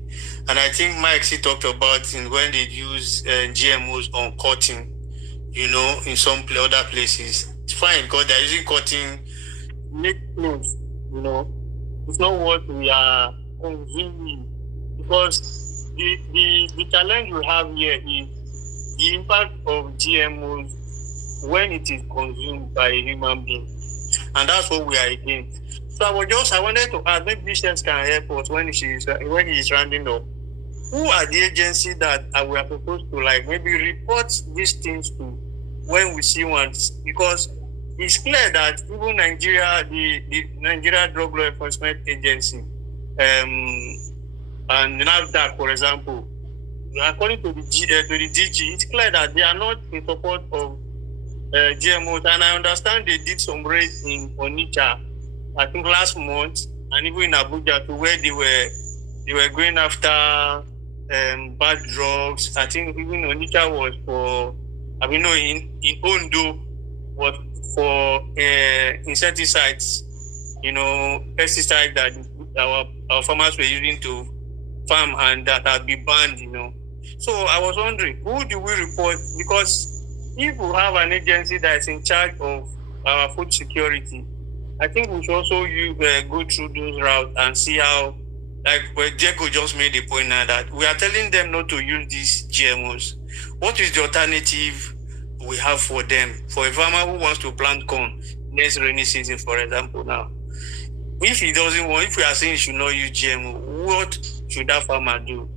And I think Mike talked about when they use GMOs on cotton, in some other places. It's fine because they're using cotton to make clothes, It's not what we are consuming. Because the challenge we have here is the impact of GMOs when it is consumed by a human being. And that's what we are against. So I wanted to ask, maybe Bishop can help us when he is rounding up. Who are the agencies that we are supposed to maybe report these things to when we see ones? Because it's clear that even Nigeria, the Nigeria Drug Law Enforcement Agency, and NAFDAC, for example, according to the DG, it's clear that they are not in support of GMOs. And I understand they did some raids in Onitsha, I think last month, and even in Abuja, to where they were going after bad drugs. I think even Onitsha was for, in Ondo was for insecticides, pesticides that our farmers were using to farm and that had been banned, So I was wondering, who do we report? Because if we have an agency that is in charge of our food security, I think we should also go through those routes and see how, where Jacob just made a point now that we are telling them not to use these GMOs. What is the alternative we have for them? For a farmer who wants to plant corn next rainy season, for example, now, if he doesn't want, if we are saying he should not use GMO, what should that farmer do?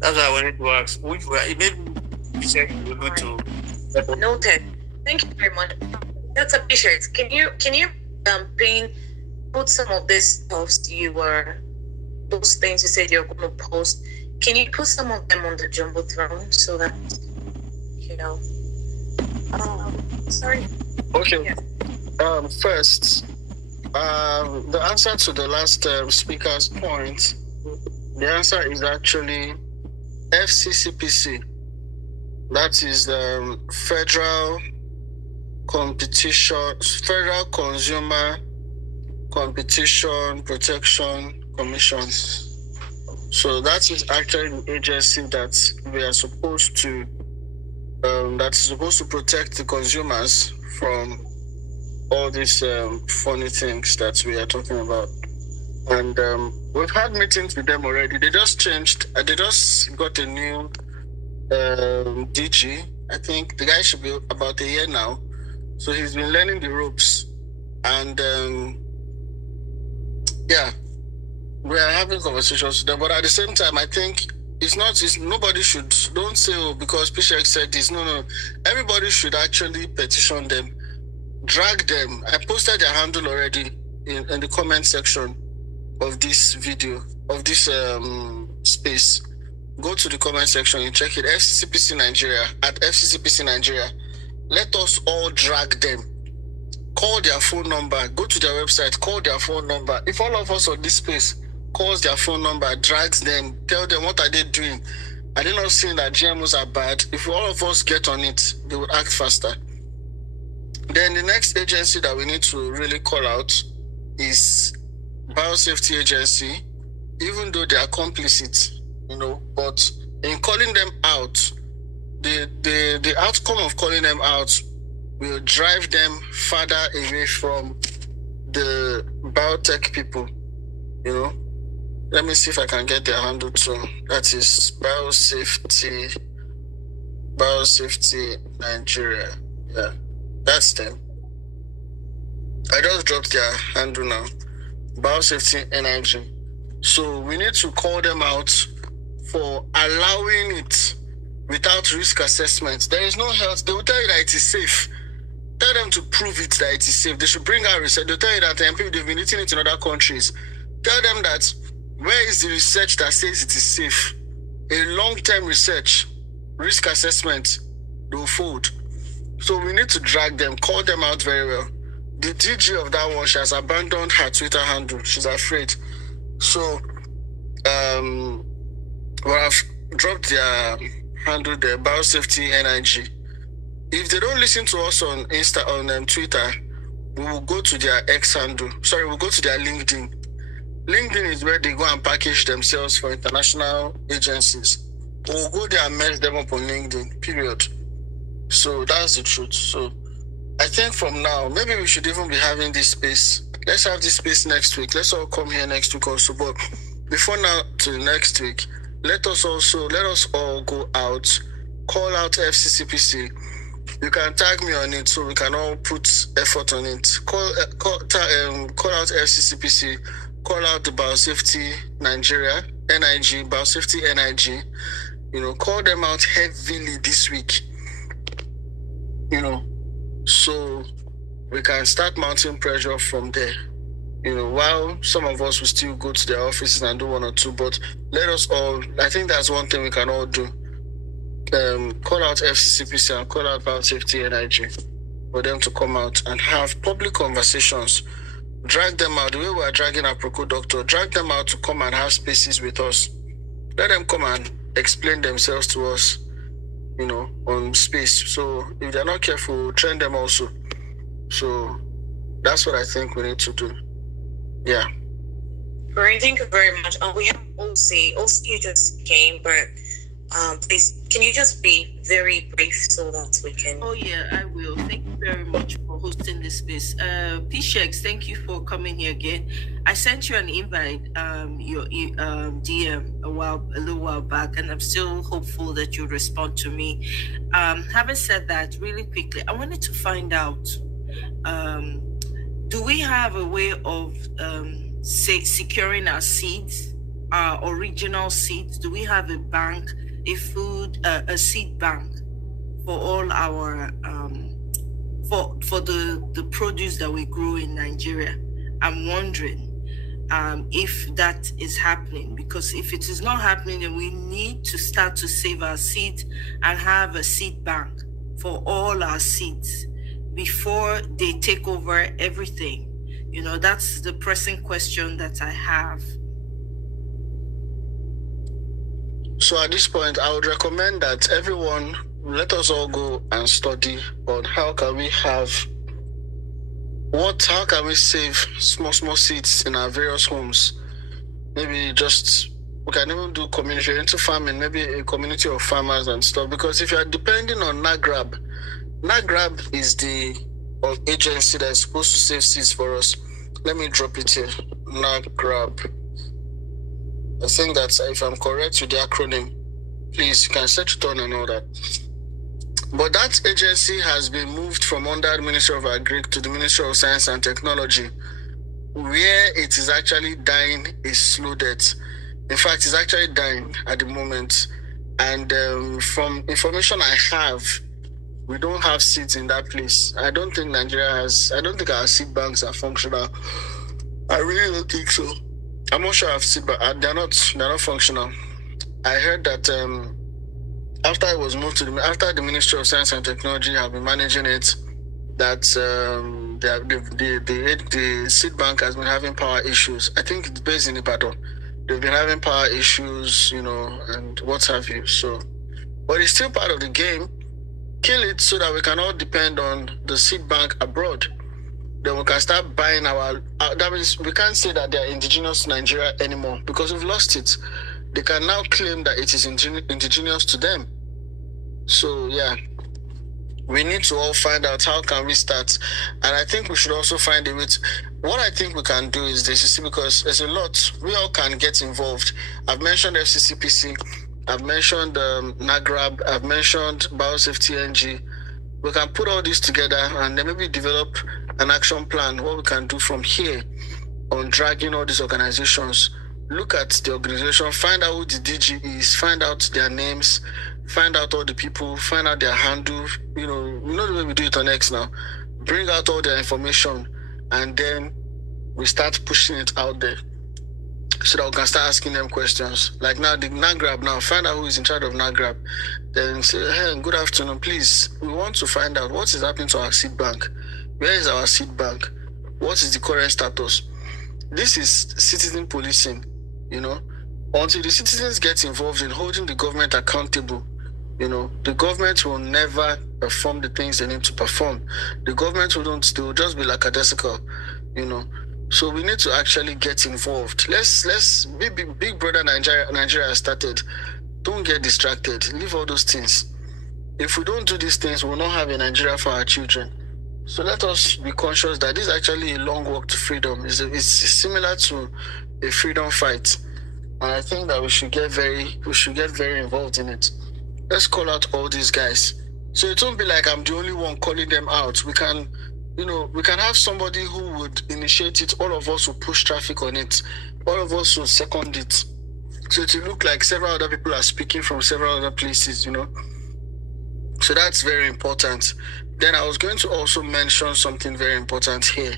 That's what I wanted to ask. Maybe you said you were going to. Noted. Thank you very much. That's a Patience. Can you put some of these posts those things you said you're going to post? Can you put some of them on the Jumbotron so that sorry. Okay. Yeah. First, the answer to the last speaker's point, the answer is actually FCCPC. That is the Federal Consumer Competition Protection Commission. So that is actually the agency that we are supposed to, that's supposed to protect the consumers from all these funny things that we are talking about. And we've had meetings with them already. They just changed, they just got a new DG. I think the guy should be about a year now. So he's been learning the ropes. And we are having conversations with them. But at the same time, I think nobody should, don't say, because Pishek said this. No. Everybody should actually petition them, drag them. I posted their handle already in the comment section of this video, of this space. Go to the comment section and check it. FCCPC Nigeria, at FCCPC Nigeria. Let us all drag them. Call their phone number. Go to their website. Call their phone number. If all of us on this space calls their phone number, drags them, tell them what are they doing. Are they not saying that GMOs are bad? If all of us get on it, they would act faster. Then the next agency that we need to really call out is Biosafety Agency, even though they are complicit, but in calling them out, the outcome of calling them out will drive them further away from the biotech people, Let me see if I can get their handle too. That is Biosafety Nigeria. Yeah, that's them. I just dropped their handle now. Biosafety Energy. So we need to call them out for allowing it without risk assessment. There is no health. They will tell you that it is safe. Tell them to prove it that it is safe. They should bring out research. They'll tell you that people, they've been eating it in other countries. Tell them that where is the research that says it is safe? A long-term research, risk assessment, they will fold. So we need to drag them, call them out very well. The DG of that one, she has abandoned her Twitter handle. She's afraid. So, I've dropped their handle there, Biosafety NIG. If they don't listen to us on Twitter, we will go to their X handle. Sorry, we'll go to their LinkedIn. LinkedIn is where they go and package themselves for international agencies. We'll go there and mess them up on LinkedIn, period. So that's the truth. So I think from now, maybe we should even be having this space. Let's have this space next week. Let's all come here next week also. But before now to next week, let us all go out, call out FCCPC. You can tag me on it so we can all put effort on it. Call out FCCPC, call out the Biosafety Nigeria, NIG, Biosafety NIG. Call them out heavily this week. So we can start mounting pressure from there. While some of us will still go to their offices and do one or two, but let us all, I think that's one thing we can all do. Call out FCCPC and call out Biosafety NIG for them to come out and have public conversations. Drag them out the way we are dragging our Proco doctor. Drag them out to come and have spaces with us. Let them come and explain themselves to us, on space. So if they're not careful, train them also. So that's what I think we need to do. Yeah. Great, thank you very much. We have OC. OC just came, but please, can you just be very brief so that we can... Oh, yeah, I will. Thank you very much for hosting this space. P-Shex, thank you for coming here again. I sent you an invite, your DM a little while back, and I'm still hopeful that you'll respond to me. Having said that, really quickly, I wanted to find out, do we have a way of securing our seeds, our original seeds? Do we have a bank, a seed bank for all our for the produce that we grow in Nigeria? I'm wondering if that is happening, because if it is not happening, then we need to start to save our seeds and have a seed bank for all our seeds before they take over everything. That's the pressing question that I have. So at this point, I would recommend that everyone, let us all go and study on how can we save small seeds in our various homes. Maybe we can even do community into farming, maybe a community of farmers and stuff. Because if you are depending on NAGRAB is the agency that is supposed to save seeds for us. Let me drop it here. NAGRAB. I think that's, if I'm correct with the acronym, please, you can search it on and all that. But that agency has been moved from under the Ministry of Agric to the Ministry of Science and Technology, where it is actually dying a slow death. In fact, it's actually dying at the moment. And from information I have, we don't have seeds in that place. I don't think our seed banks are functional. I really don't think so. I'm not sure I've seen, but they're not functional. I heard that after it was moved to after the Ministry of Science and Technology have been managing it, that the seed bank has been having power issues. I think it's based in Ibadan. They've been having power issues, and what have you. So, but it's still part of the game. Kill it so that we can all depend on the seed bank abroad. then we can start buying that means we can't say that they are indigenous to Nigeria anymore because we've lost it. They can now claim that it is indigenous to them. So yeah, we need to all find out how can we start. And I think we should also find a way to, what I think we can do is this, you see, because there's a lot, we all can get involved. I've mentioned FCCPC, I've mentioned NAGRAB, I've mentioned Biosafety NG. We can put all this together and then maybe develop an action plan, what we can do from here on dragging all these organizations. Look at the organization, find out who the DG is, find out their names, find out all the people, find out their handle, you know the way we do it on X now. Bring out all their information and then we start pushing it out there so that we can start asking them questions. Like now, the NAGRAB now, find out who is in charge of NAGRAB. Then say, hey, good afternoon, please. We want to find out what is happening to our seed bank. Where is our seed bank? What is the current status? This is citizen policing, Until the citizens get involved in holding the government accountable, the government will never perform the things they need to perform. The government will just be lackadaisical, So we need to actually get involved. Let's Big Brother Nigeria has started. Don't get distracted. Leave all those things. If we don't do these things, we'll not have a Nigeria for our children. So let us be conscious that this is actually a long walk to freedom. It's similar to a freedom fight. And I think that we should get very involved in it. Let's call out all these guys. So it won't be like I'm the only one calling them out. We can have somebody who would initiate it. All of us will push traffic on it. All of us will second it. So it will look like several other people are speaking from several other places, So that's very important. Then I was going to also mention something very important here.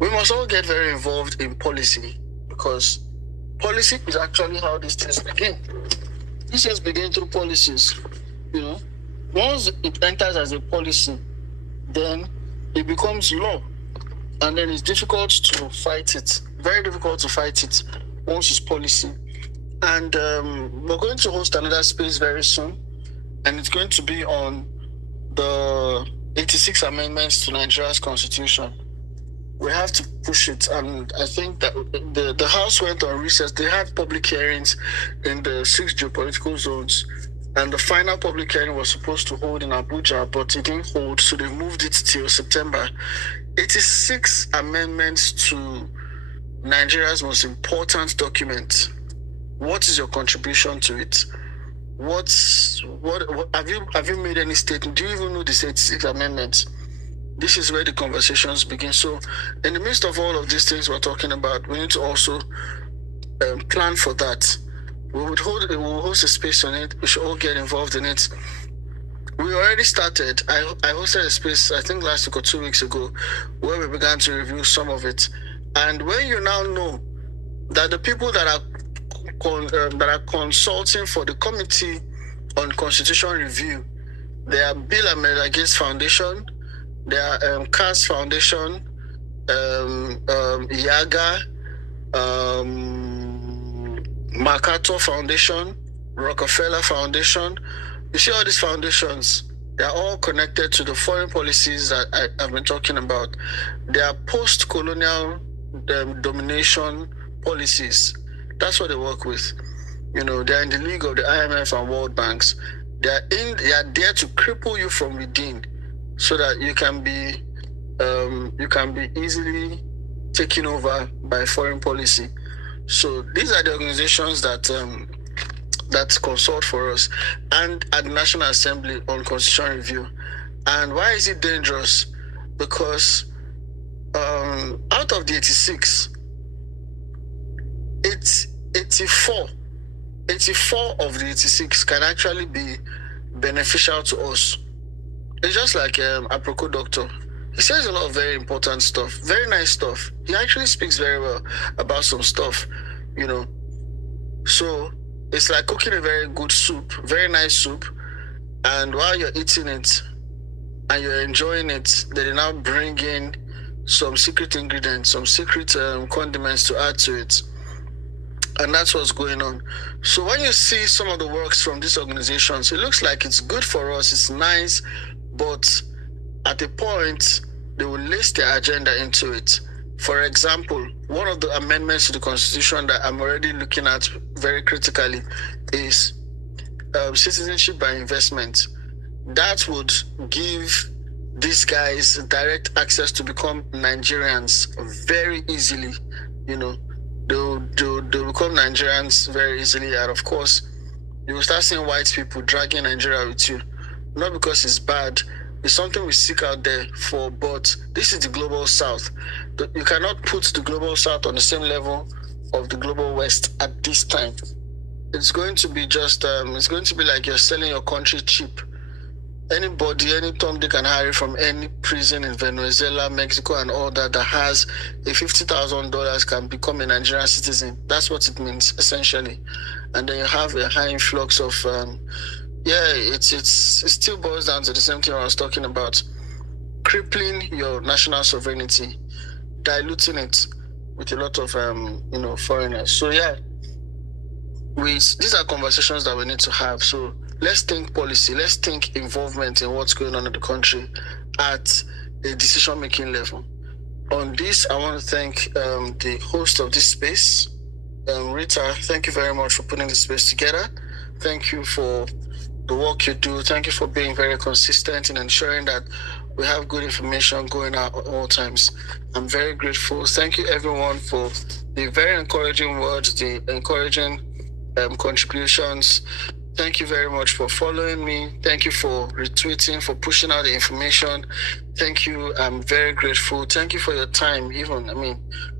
We must all get very involved in policy because policy is actually how these things begin. These things begin through policies, Once it enters as a policy, then it becomes law. And then it's difficult to fight it. Very difficult to fight it once it's policy. And we're going to host another space very soon. And it's going to be on the 86 amendments to Nigeria's constitution. We have to push it. And I think that the House went on recess. They had public hearings in the 6 geopolitical zones. And the final public hearing was supposed to hold in Abuja, but it didn't hold, so they moved it till September. 86 amendments to Nigeria's most important document. What is your contribution to it? What have you made any statement? Do you even know this 86 amendments? This is where the conversations begin. So, in the midst of all of these things we're talking about, we need to also plan for that. We'll host a space on it. We should all get involved in it. We already started. I hosted a space, I think last week or 2 weeks ago, where we began to review some of it. And when you now know that the people that are consulting for the Committee on Constitution Review, they are Bill and Melinda Gates Foundation, they are CAS Foundation, IAGA, MacArthur Foundation, Rockefeller Foundation. You see all these foundations, they are all connected to the foreign policies that I've been talking about. They are post-colonial domination policies. That's what they work with. They are in the league of the IMF and World Banks. They are there to cripple you from within, so that you can be easily taken over by foreign policy. So these are the organizations that consult for us, and at the National Assembly on Constitution Review. And why is it dangerous? Because out of the 86, it's 84 of the 86 can actually be beneficial to us. It's just like Aproko Doctor. He says a lot of very important stuff, very nice stuff. He actually speaks very well about some stuff, So it's like cooking a very good soup, very nice soup, and while you're eating it and you're enjoying it, they now bring in some secret ingredients, some secret condiments to add to it. And that's what's going on. So when you see some of the works from these organizations, it looks like it's good for us, it's nice, but at a point, they will list their agenda into it. For example, one of the amendments to the Constitution that I'm already looking at very critically is citizenship by investment. That would give these guys direct access to become Nigerians very easily. You know, they'll become Nigerians very easily, and of course, you will start seeing white people dragging Nigeria with you. Not because it's bad, it's something we seek out there for, but this is the global south. You cannot put the global south on the same level of the global west at this time. It's going to be just, it's going to be like you're selling your country cheap. Anybody, any Tom, Dick, and Harry from any prison in Venezuela, Mexico, and all that has a $50,000 can become a Nigerian citizen. That's what it means, essentially. And then you have a high influx of, it still boils down to the same thing I was talking about. Crippling your national sovereignty, diluting it with a lot of, foreigners. So, yeah, these are conversations that we need to have. So let's think policy, let's think involvement in what's going on in the country at a decision-making level. On this, I want to thank the host of this space, Rita. Thank you very much for putting this space together. Thank you for the work you do. Thank you for being very consistent in ensuring that we have good information going out at all times. I'm very grateful. Thank you, everyone, for the very encouraging words, the encouraging contributions. Thank you very much for following me. Thank you for retweeting, for pushing out the information. Thank you. I'm very grateful. Thank you for your time.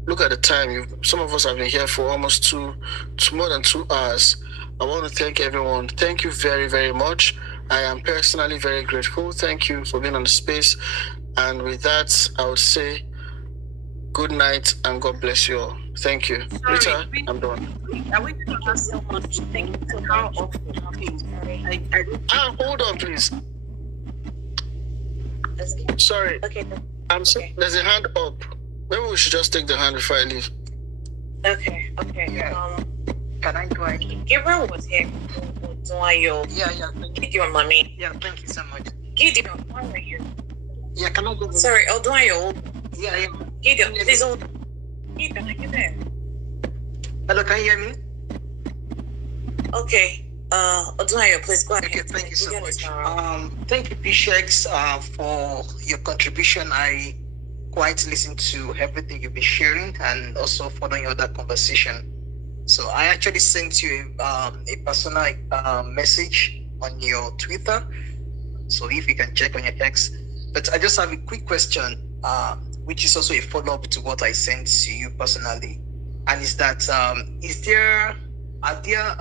Look at the time. Some of us have been here for almost more than 2 hours. I want to thank everyone. Thank you very, very much. I am personally very grateful. Thank you for being on the space. And with that, I would say good night and God bless you all. Thank you. Rita, I'm done. Are we going to have so much? Thank you so much. Hold on, please. Sorry. Okay. There's a hand up. Maybe we should just take the hand before I leave. Okay. Yeah. Can I go ahead? Gabriel was here. Yeah. Gideon, mommy. Yeah, thank you so much. Gideon, how are you? Yeah, can I go? Sorry, Odunayo. Yeah. Gideon, please hold. Gideon, are you there? Hello, can you hear me? Okay. Odunayo, please go ahead. Okay, thank you so much. Thank you, PSHEX, for your contribution. I quite listened to everything you've been sharing and also following other conversation. So I actually sent you a personal message on your Twitter. So if you can check on your X. But I just have a quick question, which is also a follow-up to what I sent to you personally. And is that, are there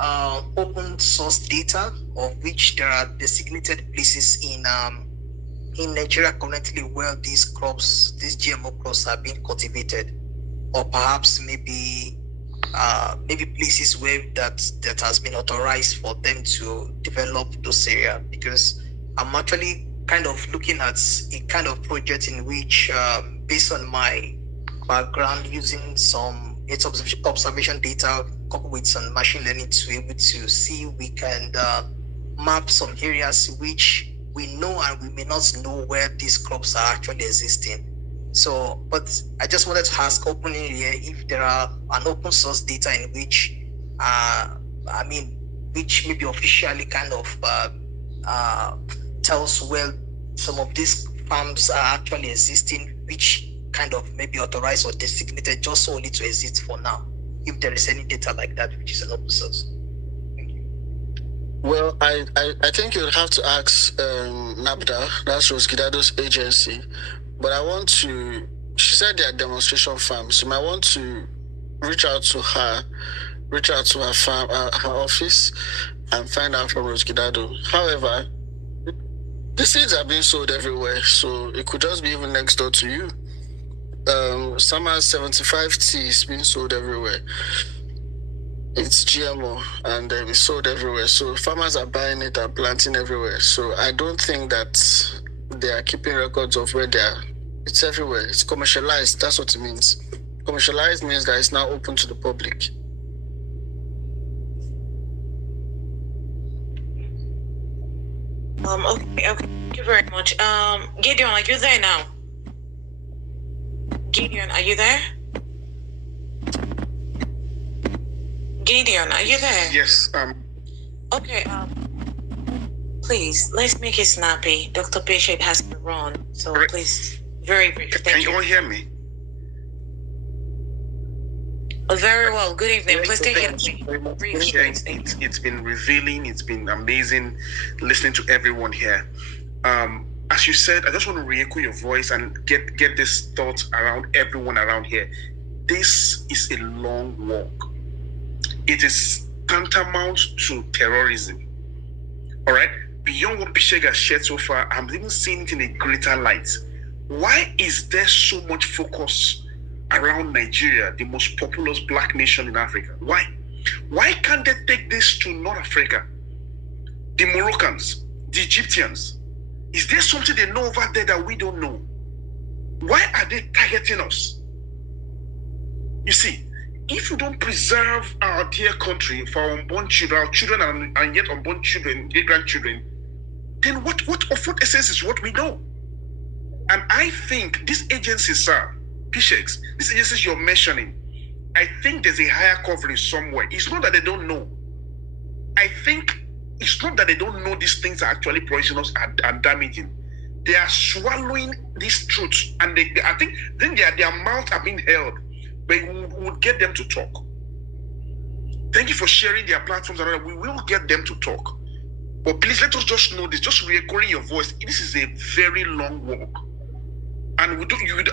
open source data of which there are designated places in Nigeria currently where these GMO crops are being cultivated? Or perhaps maybe places where that has been authorized for them to develop those areas? Because I'm actually kind of looking at a kind of project in which, based on my background, using some observation data coupled with some machine learning to be able to see we can map some areas which we know and we may not know where these crops are actually existing. So, but I just wanted to ask openly here if there are an open source data in which, which maybe officially kind of tells where some of these farms are actually existing, which kind of maybe authorized or designated just solely to exist for now, if there is any data like that, which is an open source. Thank you. Well, I think you'll have to ask NABDA, that's Rose Gidado's agency. But she said they are demonstration farms. So you might want to reach out to her farm, her office, and find out from Rose Gidado. However, the seeds are being sold everywhere, so it could just be even next door to you. Summer's 75T is being sold everywhere. It's GMO and it's sold everywhere. So farmers are buying it and planting everywhere. So I don't think that they are keeping records of where they are. It's everywhere. It's commercialized. That's what it means. Commercialized means that it's now open to the public. Okay. Thank you very much. Gideon, are you there now? Gideon, are you there? Gideon, are you there? Yes. Okay. Please, let's make it snappy. Dr. Patient has to run, so please, very brief. Can you all hear me? Very well. Good evening. Please take it. It's been revealing. It's been amazing listening to everyone here. As you said, I just want to re-echo your voice and get this thought around everyone around here. This is a long walk. It is tantamount to terrorism. All right? Beyond what Pisheg has shared so far, I'm even seeing it in a greater light. Why is there so much focus around Nigeria, the most populous black nation in Africa? Why? Why can't they take this to North Africa? The Moroccans, the Egyptians. Is there something they know over there that we don't know? Why are they targeting us? You see, if we don't preserve our dear country for our unborn children, our children and yet unborn children, their grandchildren, then what of what essence is what we know? And I think these agencies, sir, Pisheks, these agencies you're mentioning, I think there's a higher coverage somewhere. It's not that they don't know. I think it's not that they don't know these things are actually poisonous and damaging. They are swallowing these truths, and I think then their mouths are being held, but we would get them to talk. Thank you for sharing their platforms, and we will get them to talk. But please let us just know this, just re-echoing your voice. This is a very long walk. And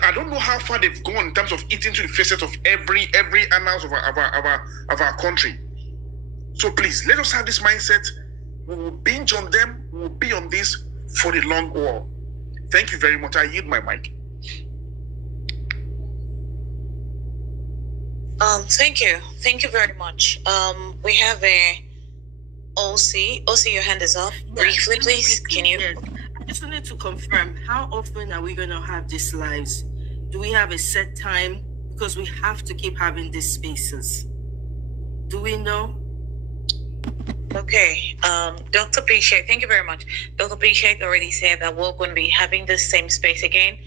I don't know how far they've gone in terms of eating to the faces of every annals of our country. So please, let us have this mindset. We will binge on them. We will be on this for the long haul. Thank you very much. I yield my mic. Thank you. Thank you very much. We have a OC. OC, your hand is up. Briefly, please. Can you? Yes. I just wanted to confirm, how often are we going to have these lives? Do we have a set time? Because we have to keep having these spaces. Do we know? Okay. Dr. Pichek, thank you very much. Dr. Pichek already said that we're going to be having the same space again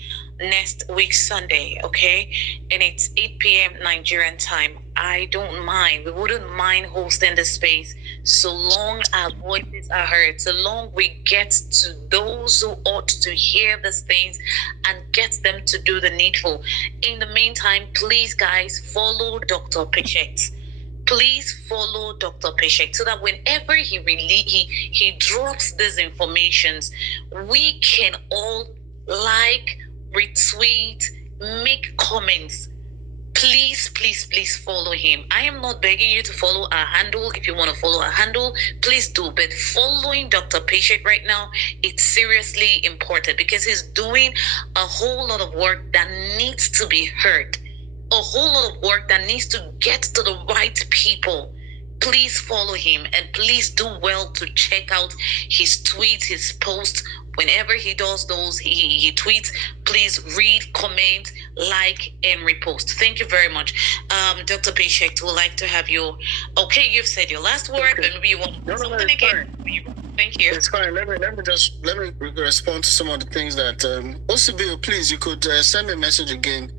next week, Sunday, okay? And it's 8 p.m. Nigerian time. I don't mind. We wouldn't mind hosting the space so long our voices are heard, so long we get to those who ought to hear these things and get them to do the needful. In the meantime, please, guys, follow Dr. Pichek. Please follow Dr. Peshek so that whenever he drops these informations, we can all like, retweet, make comments. Please, please, please follow him. I am not begging you to follow our handle. If you want to follow our handle, please do. But following Dr. Peshek right now, it's seriously important because he's doing a whole lot of work that needs to be heard. A whole lot of work that needs to get to the right people. Please follow him and please do well to check out his tweets, his posts. Whenever he does those, he tweets, please read, comment, like, and repost. Thank you very much. Dr. Peshek, would like to have you. Okay, you've said your last word, but maybe you want to say something again. Fine. Thank you. It's fine. Let me respond to some of the things that OCBO, please, you could send me a message again.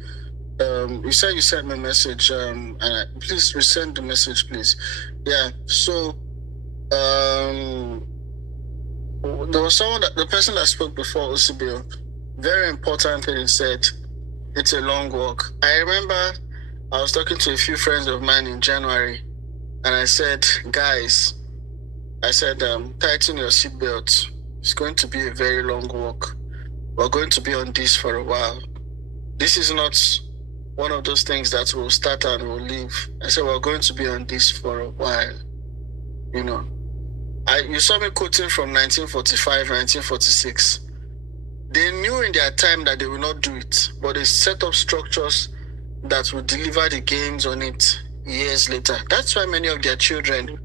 You said you sent me a message. Please resend the message, please. Yeah. So, there was the person that spoke before OCBO, very important thing he said, it's a long walk. I remember I was talking to a few friends of mine in January, and I said, guys, tighten your seatbelt. It's going to be a very long walk. We're going to be on this for a while. This is not one of those things that will start and will leave. I said, we're going to be on this for a while. You know, you saw me quoting from 1945, 1946. They knew in their time that they will not do it, but they set up structures that will deliver the gains on it years later. That's why many of their children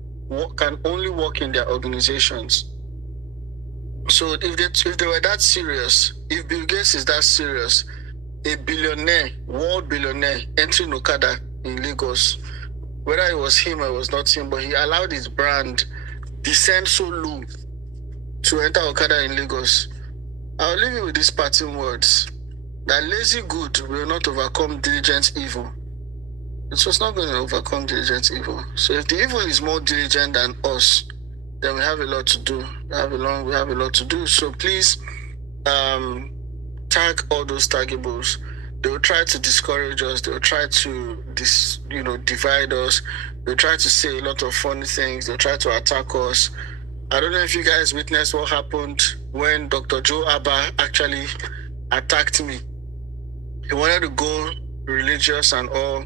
can only work in their organizations. So if they were that serious, if Bill Gates is that serious, a billionaire, world billionaire, entering Okada in Lagos, whether it was him or it was not him, but he allowed his brand descend so low to enter Okada in Lagos. I'll leave you with these parting words. That lazy good will not overcome diligent evil. It was not going to overcome diligent evil. So if the evil is more diligent than us, then we have a lot to do. We have a lot to do. So please, tag all those taggables. They will try to discourage us. They will try to divide us. They'll try to say a lot of funny things. They'll try to attack us. I don't know if you guys witnessed what happened when Dr. Joe Abba actually attacked me. He wanted to go religious and all.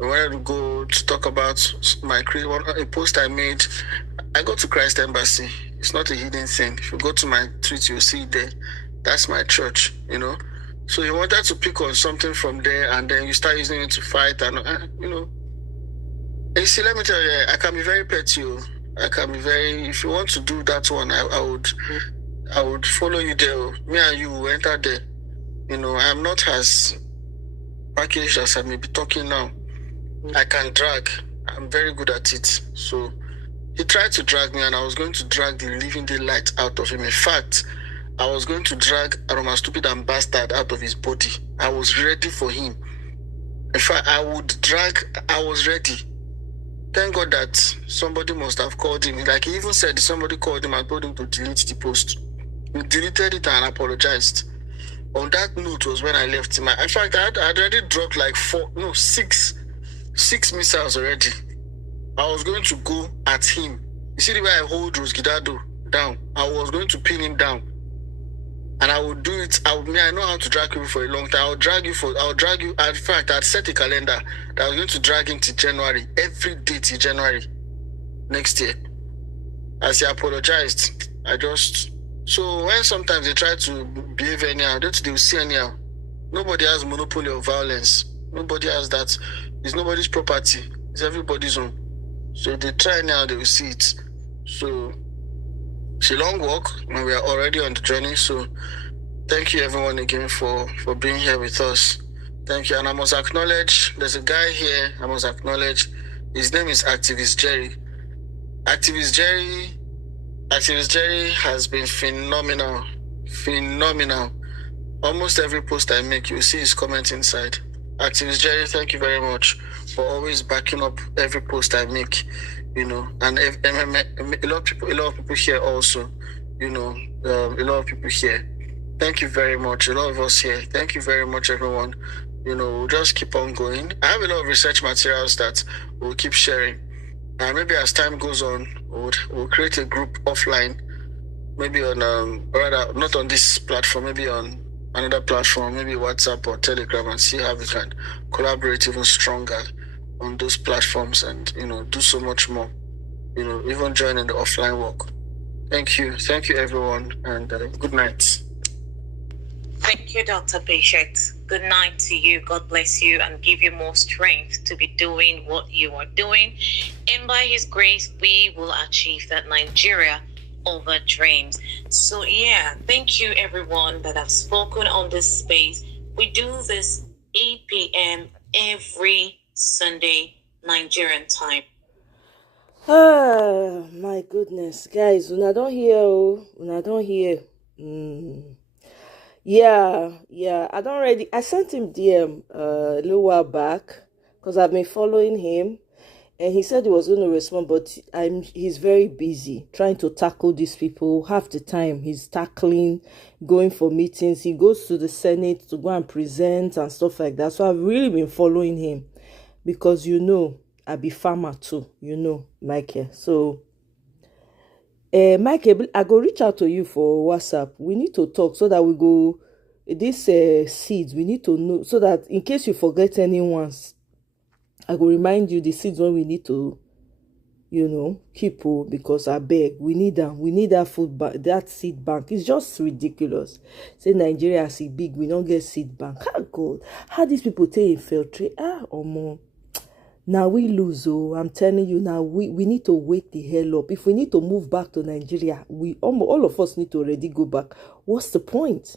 He wanted to go to talk about a post I made. I go to Christ Embassy. It's not a hidden thing. If you go to my tweet, you'll see it there. That's my church, So he wanted to pick on something from there, and then you start using it to fight, and You see, let me tell you, I can be very petty. I can be very. If you want to do that one, I would follow you there. Me and you will enter there. I'm not as packaged as I may be talking now. I can drag. I'm very good at it. So he tried to drag me, and I was going to drag the living daylight out of him. In fact, I was going to drag Aroma Stupid and Bastard out of his body. I was ready for him. In fact, I was ready. Thank God that somebody must have called him. Like he even said, somebody called him and told him to delete the post. He deleted it and apologized. On that note was when I left him. In fact, I had already dropped like 6 missiles already. I was going to go at him. You see the way I hold Rose Gidado down? I was going to pin him down. And I would do it. I know how to drag people for a long time. I'll drag you. In fact, I'd set a calendar that I was going to drag him to January. Every day till January next year. As he apologized, so when sometimes they try to behave anyhow, they will see anyhow. Nobody has monopoly of violence. Nobody has that. It's nobody's property. It's everybody's own. So if they try anyhow, they will see it. So it's a long walk, and we are already on the journey. So thank you everyone again for being here with us. Thank you. And I must acknowledge, there's a guy here I must acknowledge. His name is Activist Jerry. Activist Jerry has been phenomenal. Phenomenal. Almost every post I make, you'll see his comment inside. Activist Jerry, thank you very much for always backing up every post I make. And a lot of people here also, a lot of people here. Thank you very much. A lot of us here. Thank you very much, everyone. We'll just keep on going. I have a lot of research materials that we'll keep sharing. And maybe as time goes on, we'll create a group offline, maybe on, rather not on this platform, maybe on another platform, maybe WhatsApp or Telegram, and see how we can collaborate even stronger on those platforms and, do so much more, even join in the offline work. Thank you, everyone, and good night. Thank you, Dr. Patient. Good night to you. God bless you and give you more strength to be doing what you are doing. And by His grace, we will achieve that Nigeria over dreams. So, thank you, everyone that have spoken on this space. We do this 8 p.m. every Sunday, Nigerian time. Oh, my goodness. Guys, when I don't hear. Yeah, I sent him DM a little while back because I've been following him, and he said he was going to respond, but he's very busy trying to tackle these people. Half the time he's tackling, going for meetings. He goes to the Senate to go and present and stuff like that. So I've really been following him because I be farmer too, Michael. So Michael, I go reach out to you for WhatsApp. We need to talk so that we go these seeds. We need to know so that in case you forget anyone's, I go remind you the seeds when we need to, keep because I beg we need them. We need that food bank, that seed bank. It's just ridiculous. Say Nigeria is big, we don't get seed bank. How these people take infiltrate? Or more. Now we lose, I'm telling you now, we need to wake the hell up. If we need to move back to Nigeria, all of us need to already go back. What's the point?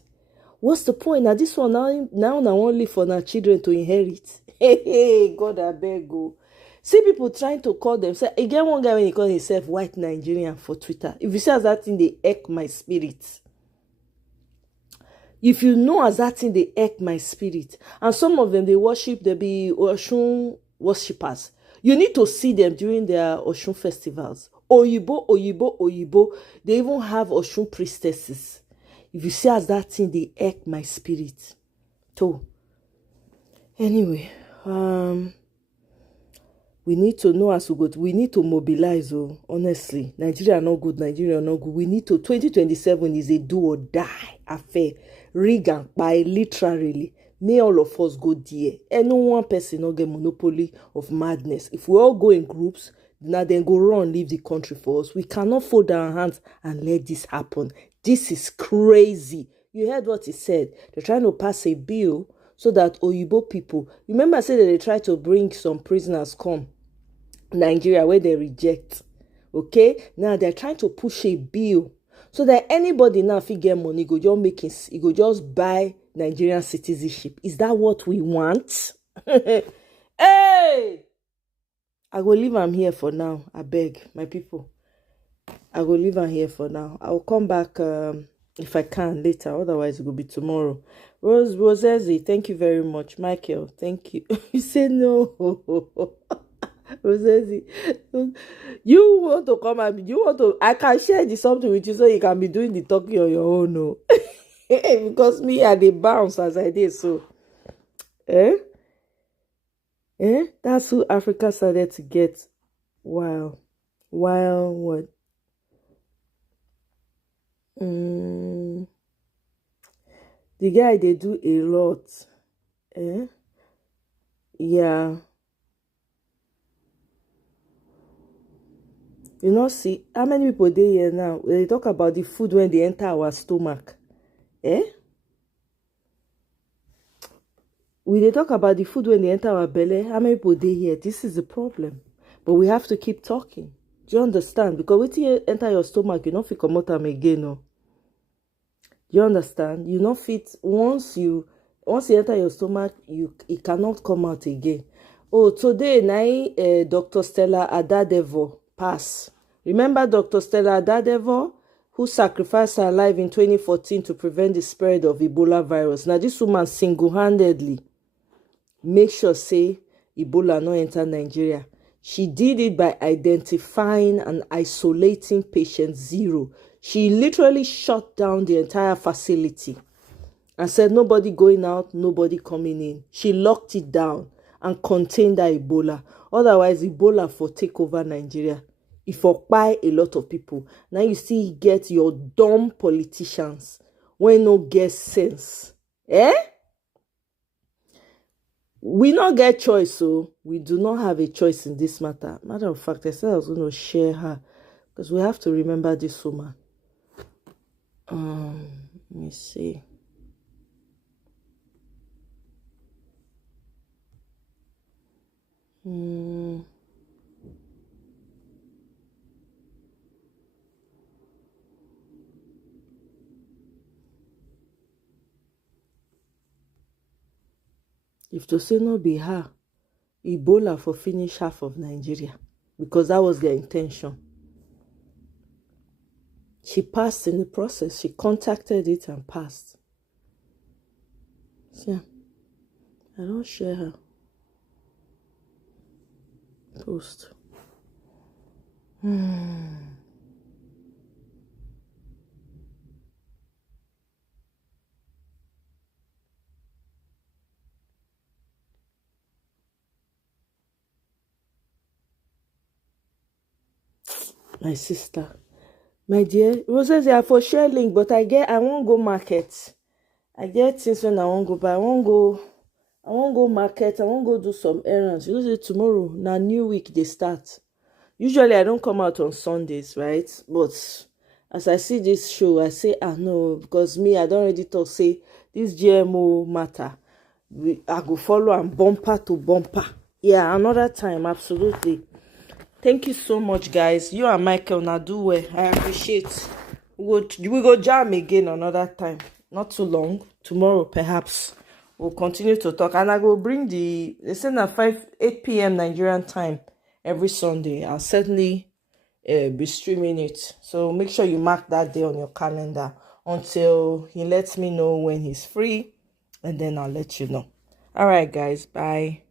Now this one now only for our children to inherit. Hey, God, I beg go. See people trying to call themselves. Again, one guy when he called himself white Nigerian for Twitter. If you see that thing, they ache my spirit. If you know as that thing, they irk my spirit. And some of them, they worship, they be Oshun worshippers. You need to see them during their Oshun festivals. Oyibo, Oyibo, Oyibo. They even have Oshun priestesses. If you see as that thing, they irk my spirit. So, anyway, we need to know as we go. We need to mobilize. Oh, honestly, Nigeria not good. Nigeria not good. We need to. 2027 is a do or die affair. Rig and buy literally. May all of us go there. And no one person not get monopoly of madness. If we all go in groups, now then go run leave the country for us. We cannot fold our hands and let this happen. This is crazy. You heard what he said. They're trying to pass a bill so that Oyibo people, remember I said that they try to bring some prisoners come Nigeria where they reject. Okay? Now they're trying to push a bill so that anybody now if he get money, go just make it, he go just buy Nigerian citizenship. Is that what we want? Hey! I go leave am here for now. I beg, my people. I go leave am here for now. I will come back if I can later. Otherwise, it will be tomorrow. Rosezi, thank you very much. Michael, thank you. You say no. Rosezi, you want to come and you want to. I can share this something with you so you can be doing the talking on your own. No, because me I dey bounce as I did so. That's who Africa started to get. Wow, what? The guy they do a lot. Yeah. You know, see how many people dey here now? They talk about the food when they enter our stomach. We they talk about the food when they enter our belly. How many people dey here? This is the problem. But we have to keep talking. Do you understand? Because when you enter your stomach, you don't feel come out them again, no. You understand? You not fit once you enter your stomach, it cannot come out again. Oh, today now Dr. Stella Adadevoh pass. Remember Dr. Stella Adadevoh, who sacrificed her life in 2014 to prevent the spread of Ebola virus. Now this woman single-handedly make sure say Ebola no enter Nigeria. She did it by identifying and isolating patient 0. She literally shut down the entire facility and said nobody going out, nobody coming in. She locked it down and contained that Ebola. Otherwise, Ebola for take over Nigeria. It for buy a lot of people. Now you see, get your dumb politicians when no get sense. We not get choice, so we do not have a choice in this matter. Matter of fact, I said I was going to share her because we have to remember this woman. Let me see. If to say no be her, Ebola for finish half of Nigeria because that was their intention. She passed in the process. She contacted it and passed. So, I don't share her post. My sister. My dear, Roses, I for share link, but I won't go market. I get things when I won't go, but I won't go market. I won't go do some errands. You know, tomorrow, now new week they start. Usually I don't come out on Sundays, right? But as I see this show, I say, no, because me, I don't already talk, say, this GMO matter. I go follow and bumper to bumper. Yeah, another time, absolutely. Thank you so much, guys. You and Michael now do well. I appreciate. We go jam again another time. Not too long. Tomorrow, perhaps. We'll continue to talk. And I will bring they say at 8 p.m. Nigerian time every Sunday. I'll certainly be streaming it. So make sure you mark that day on your calendar. until he lets me know when he's free, and then I'll let you know. All right, guys, bye.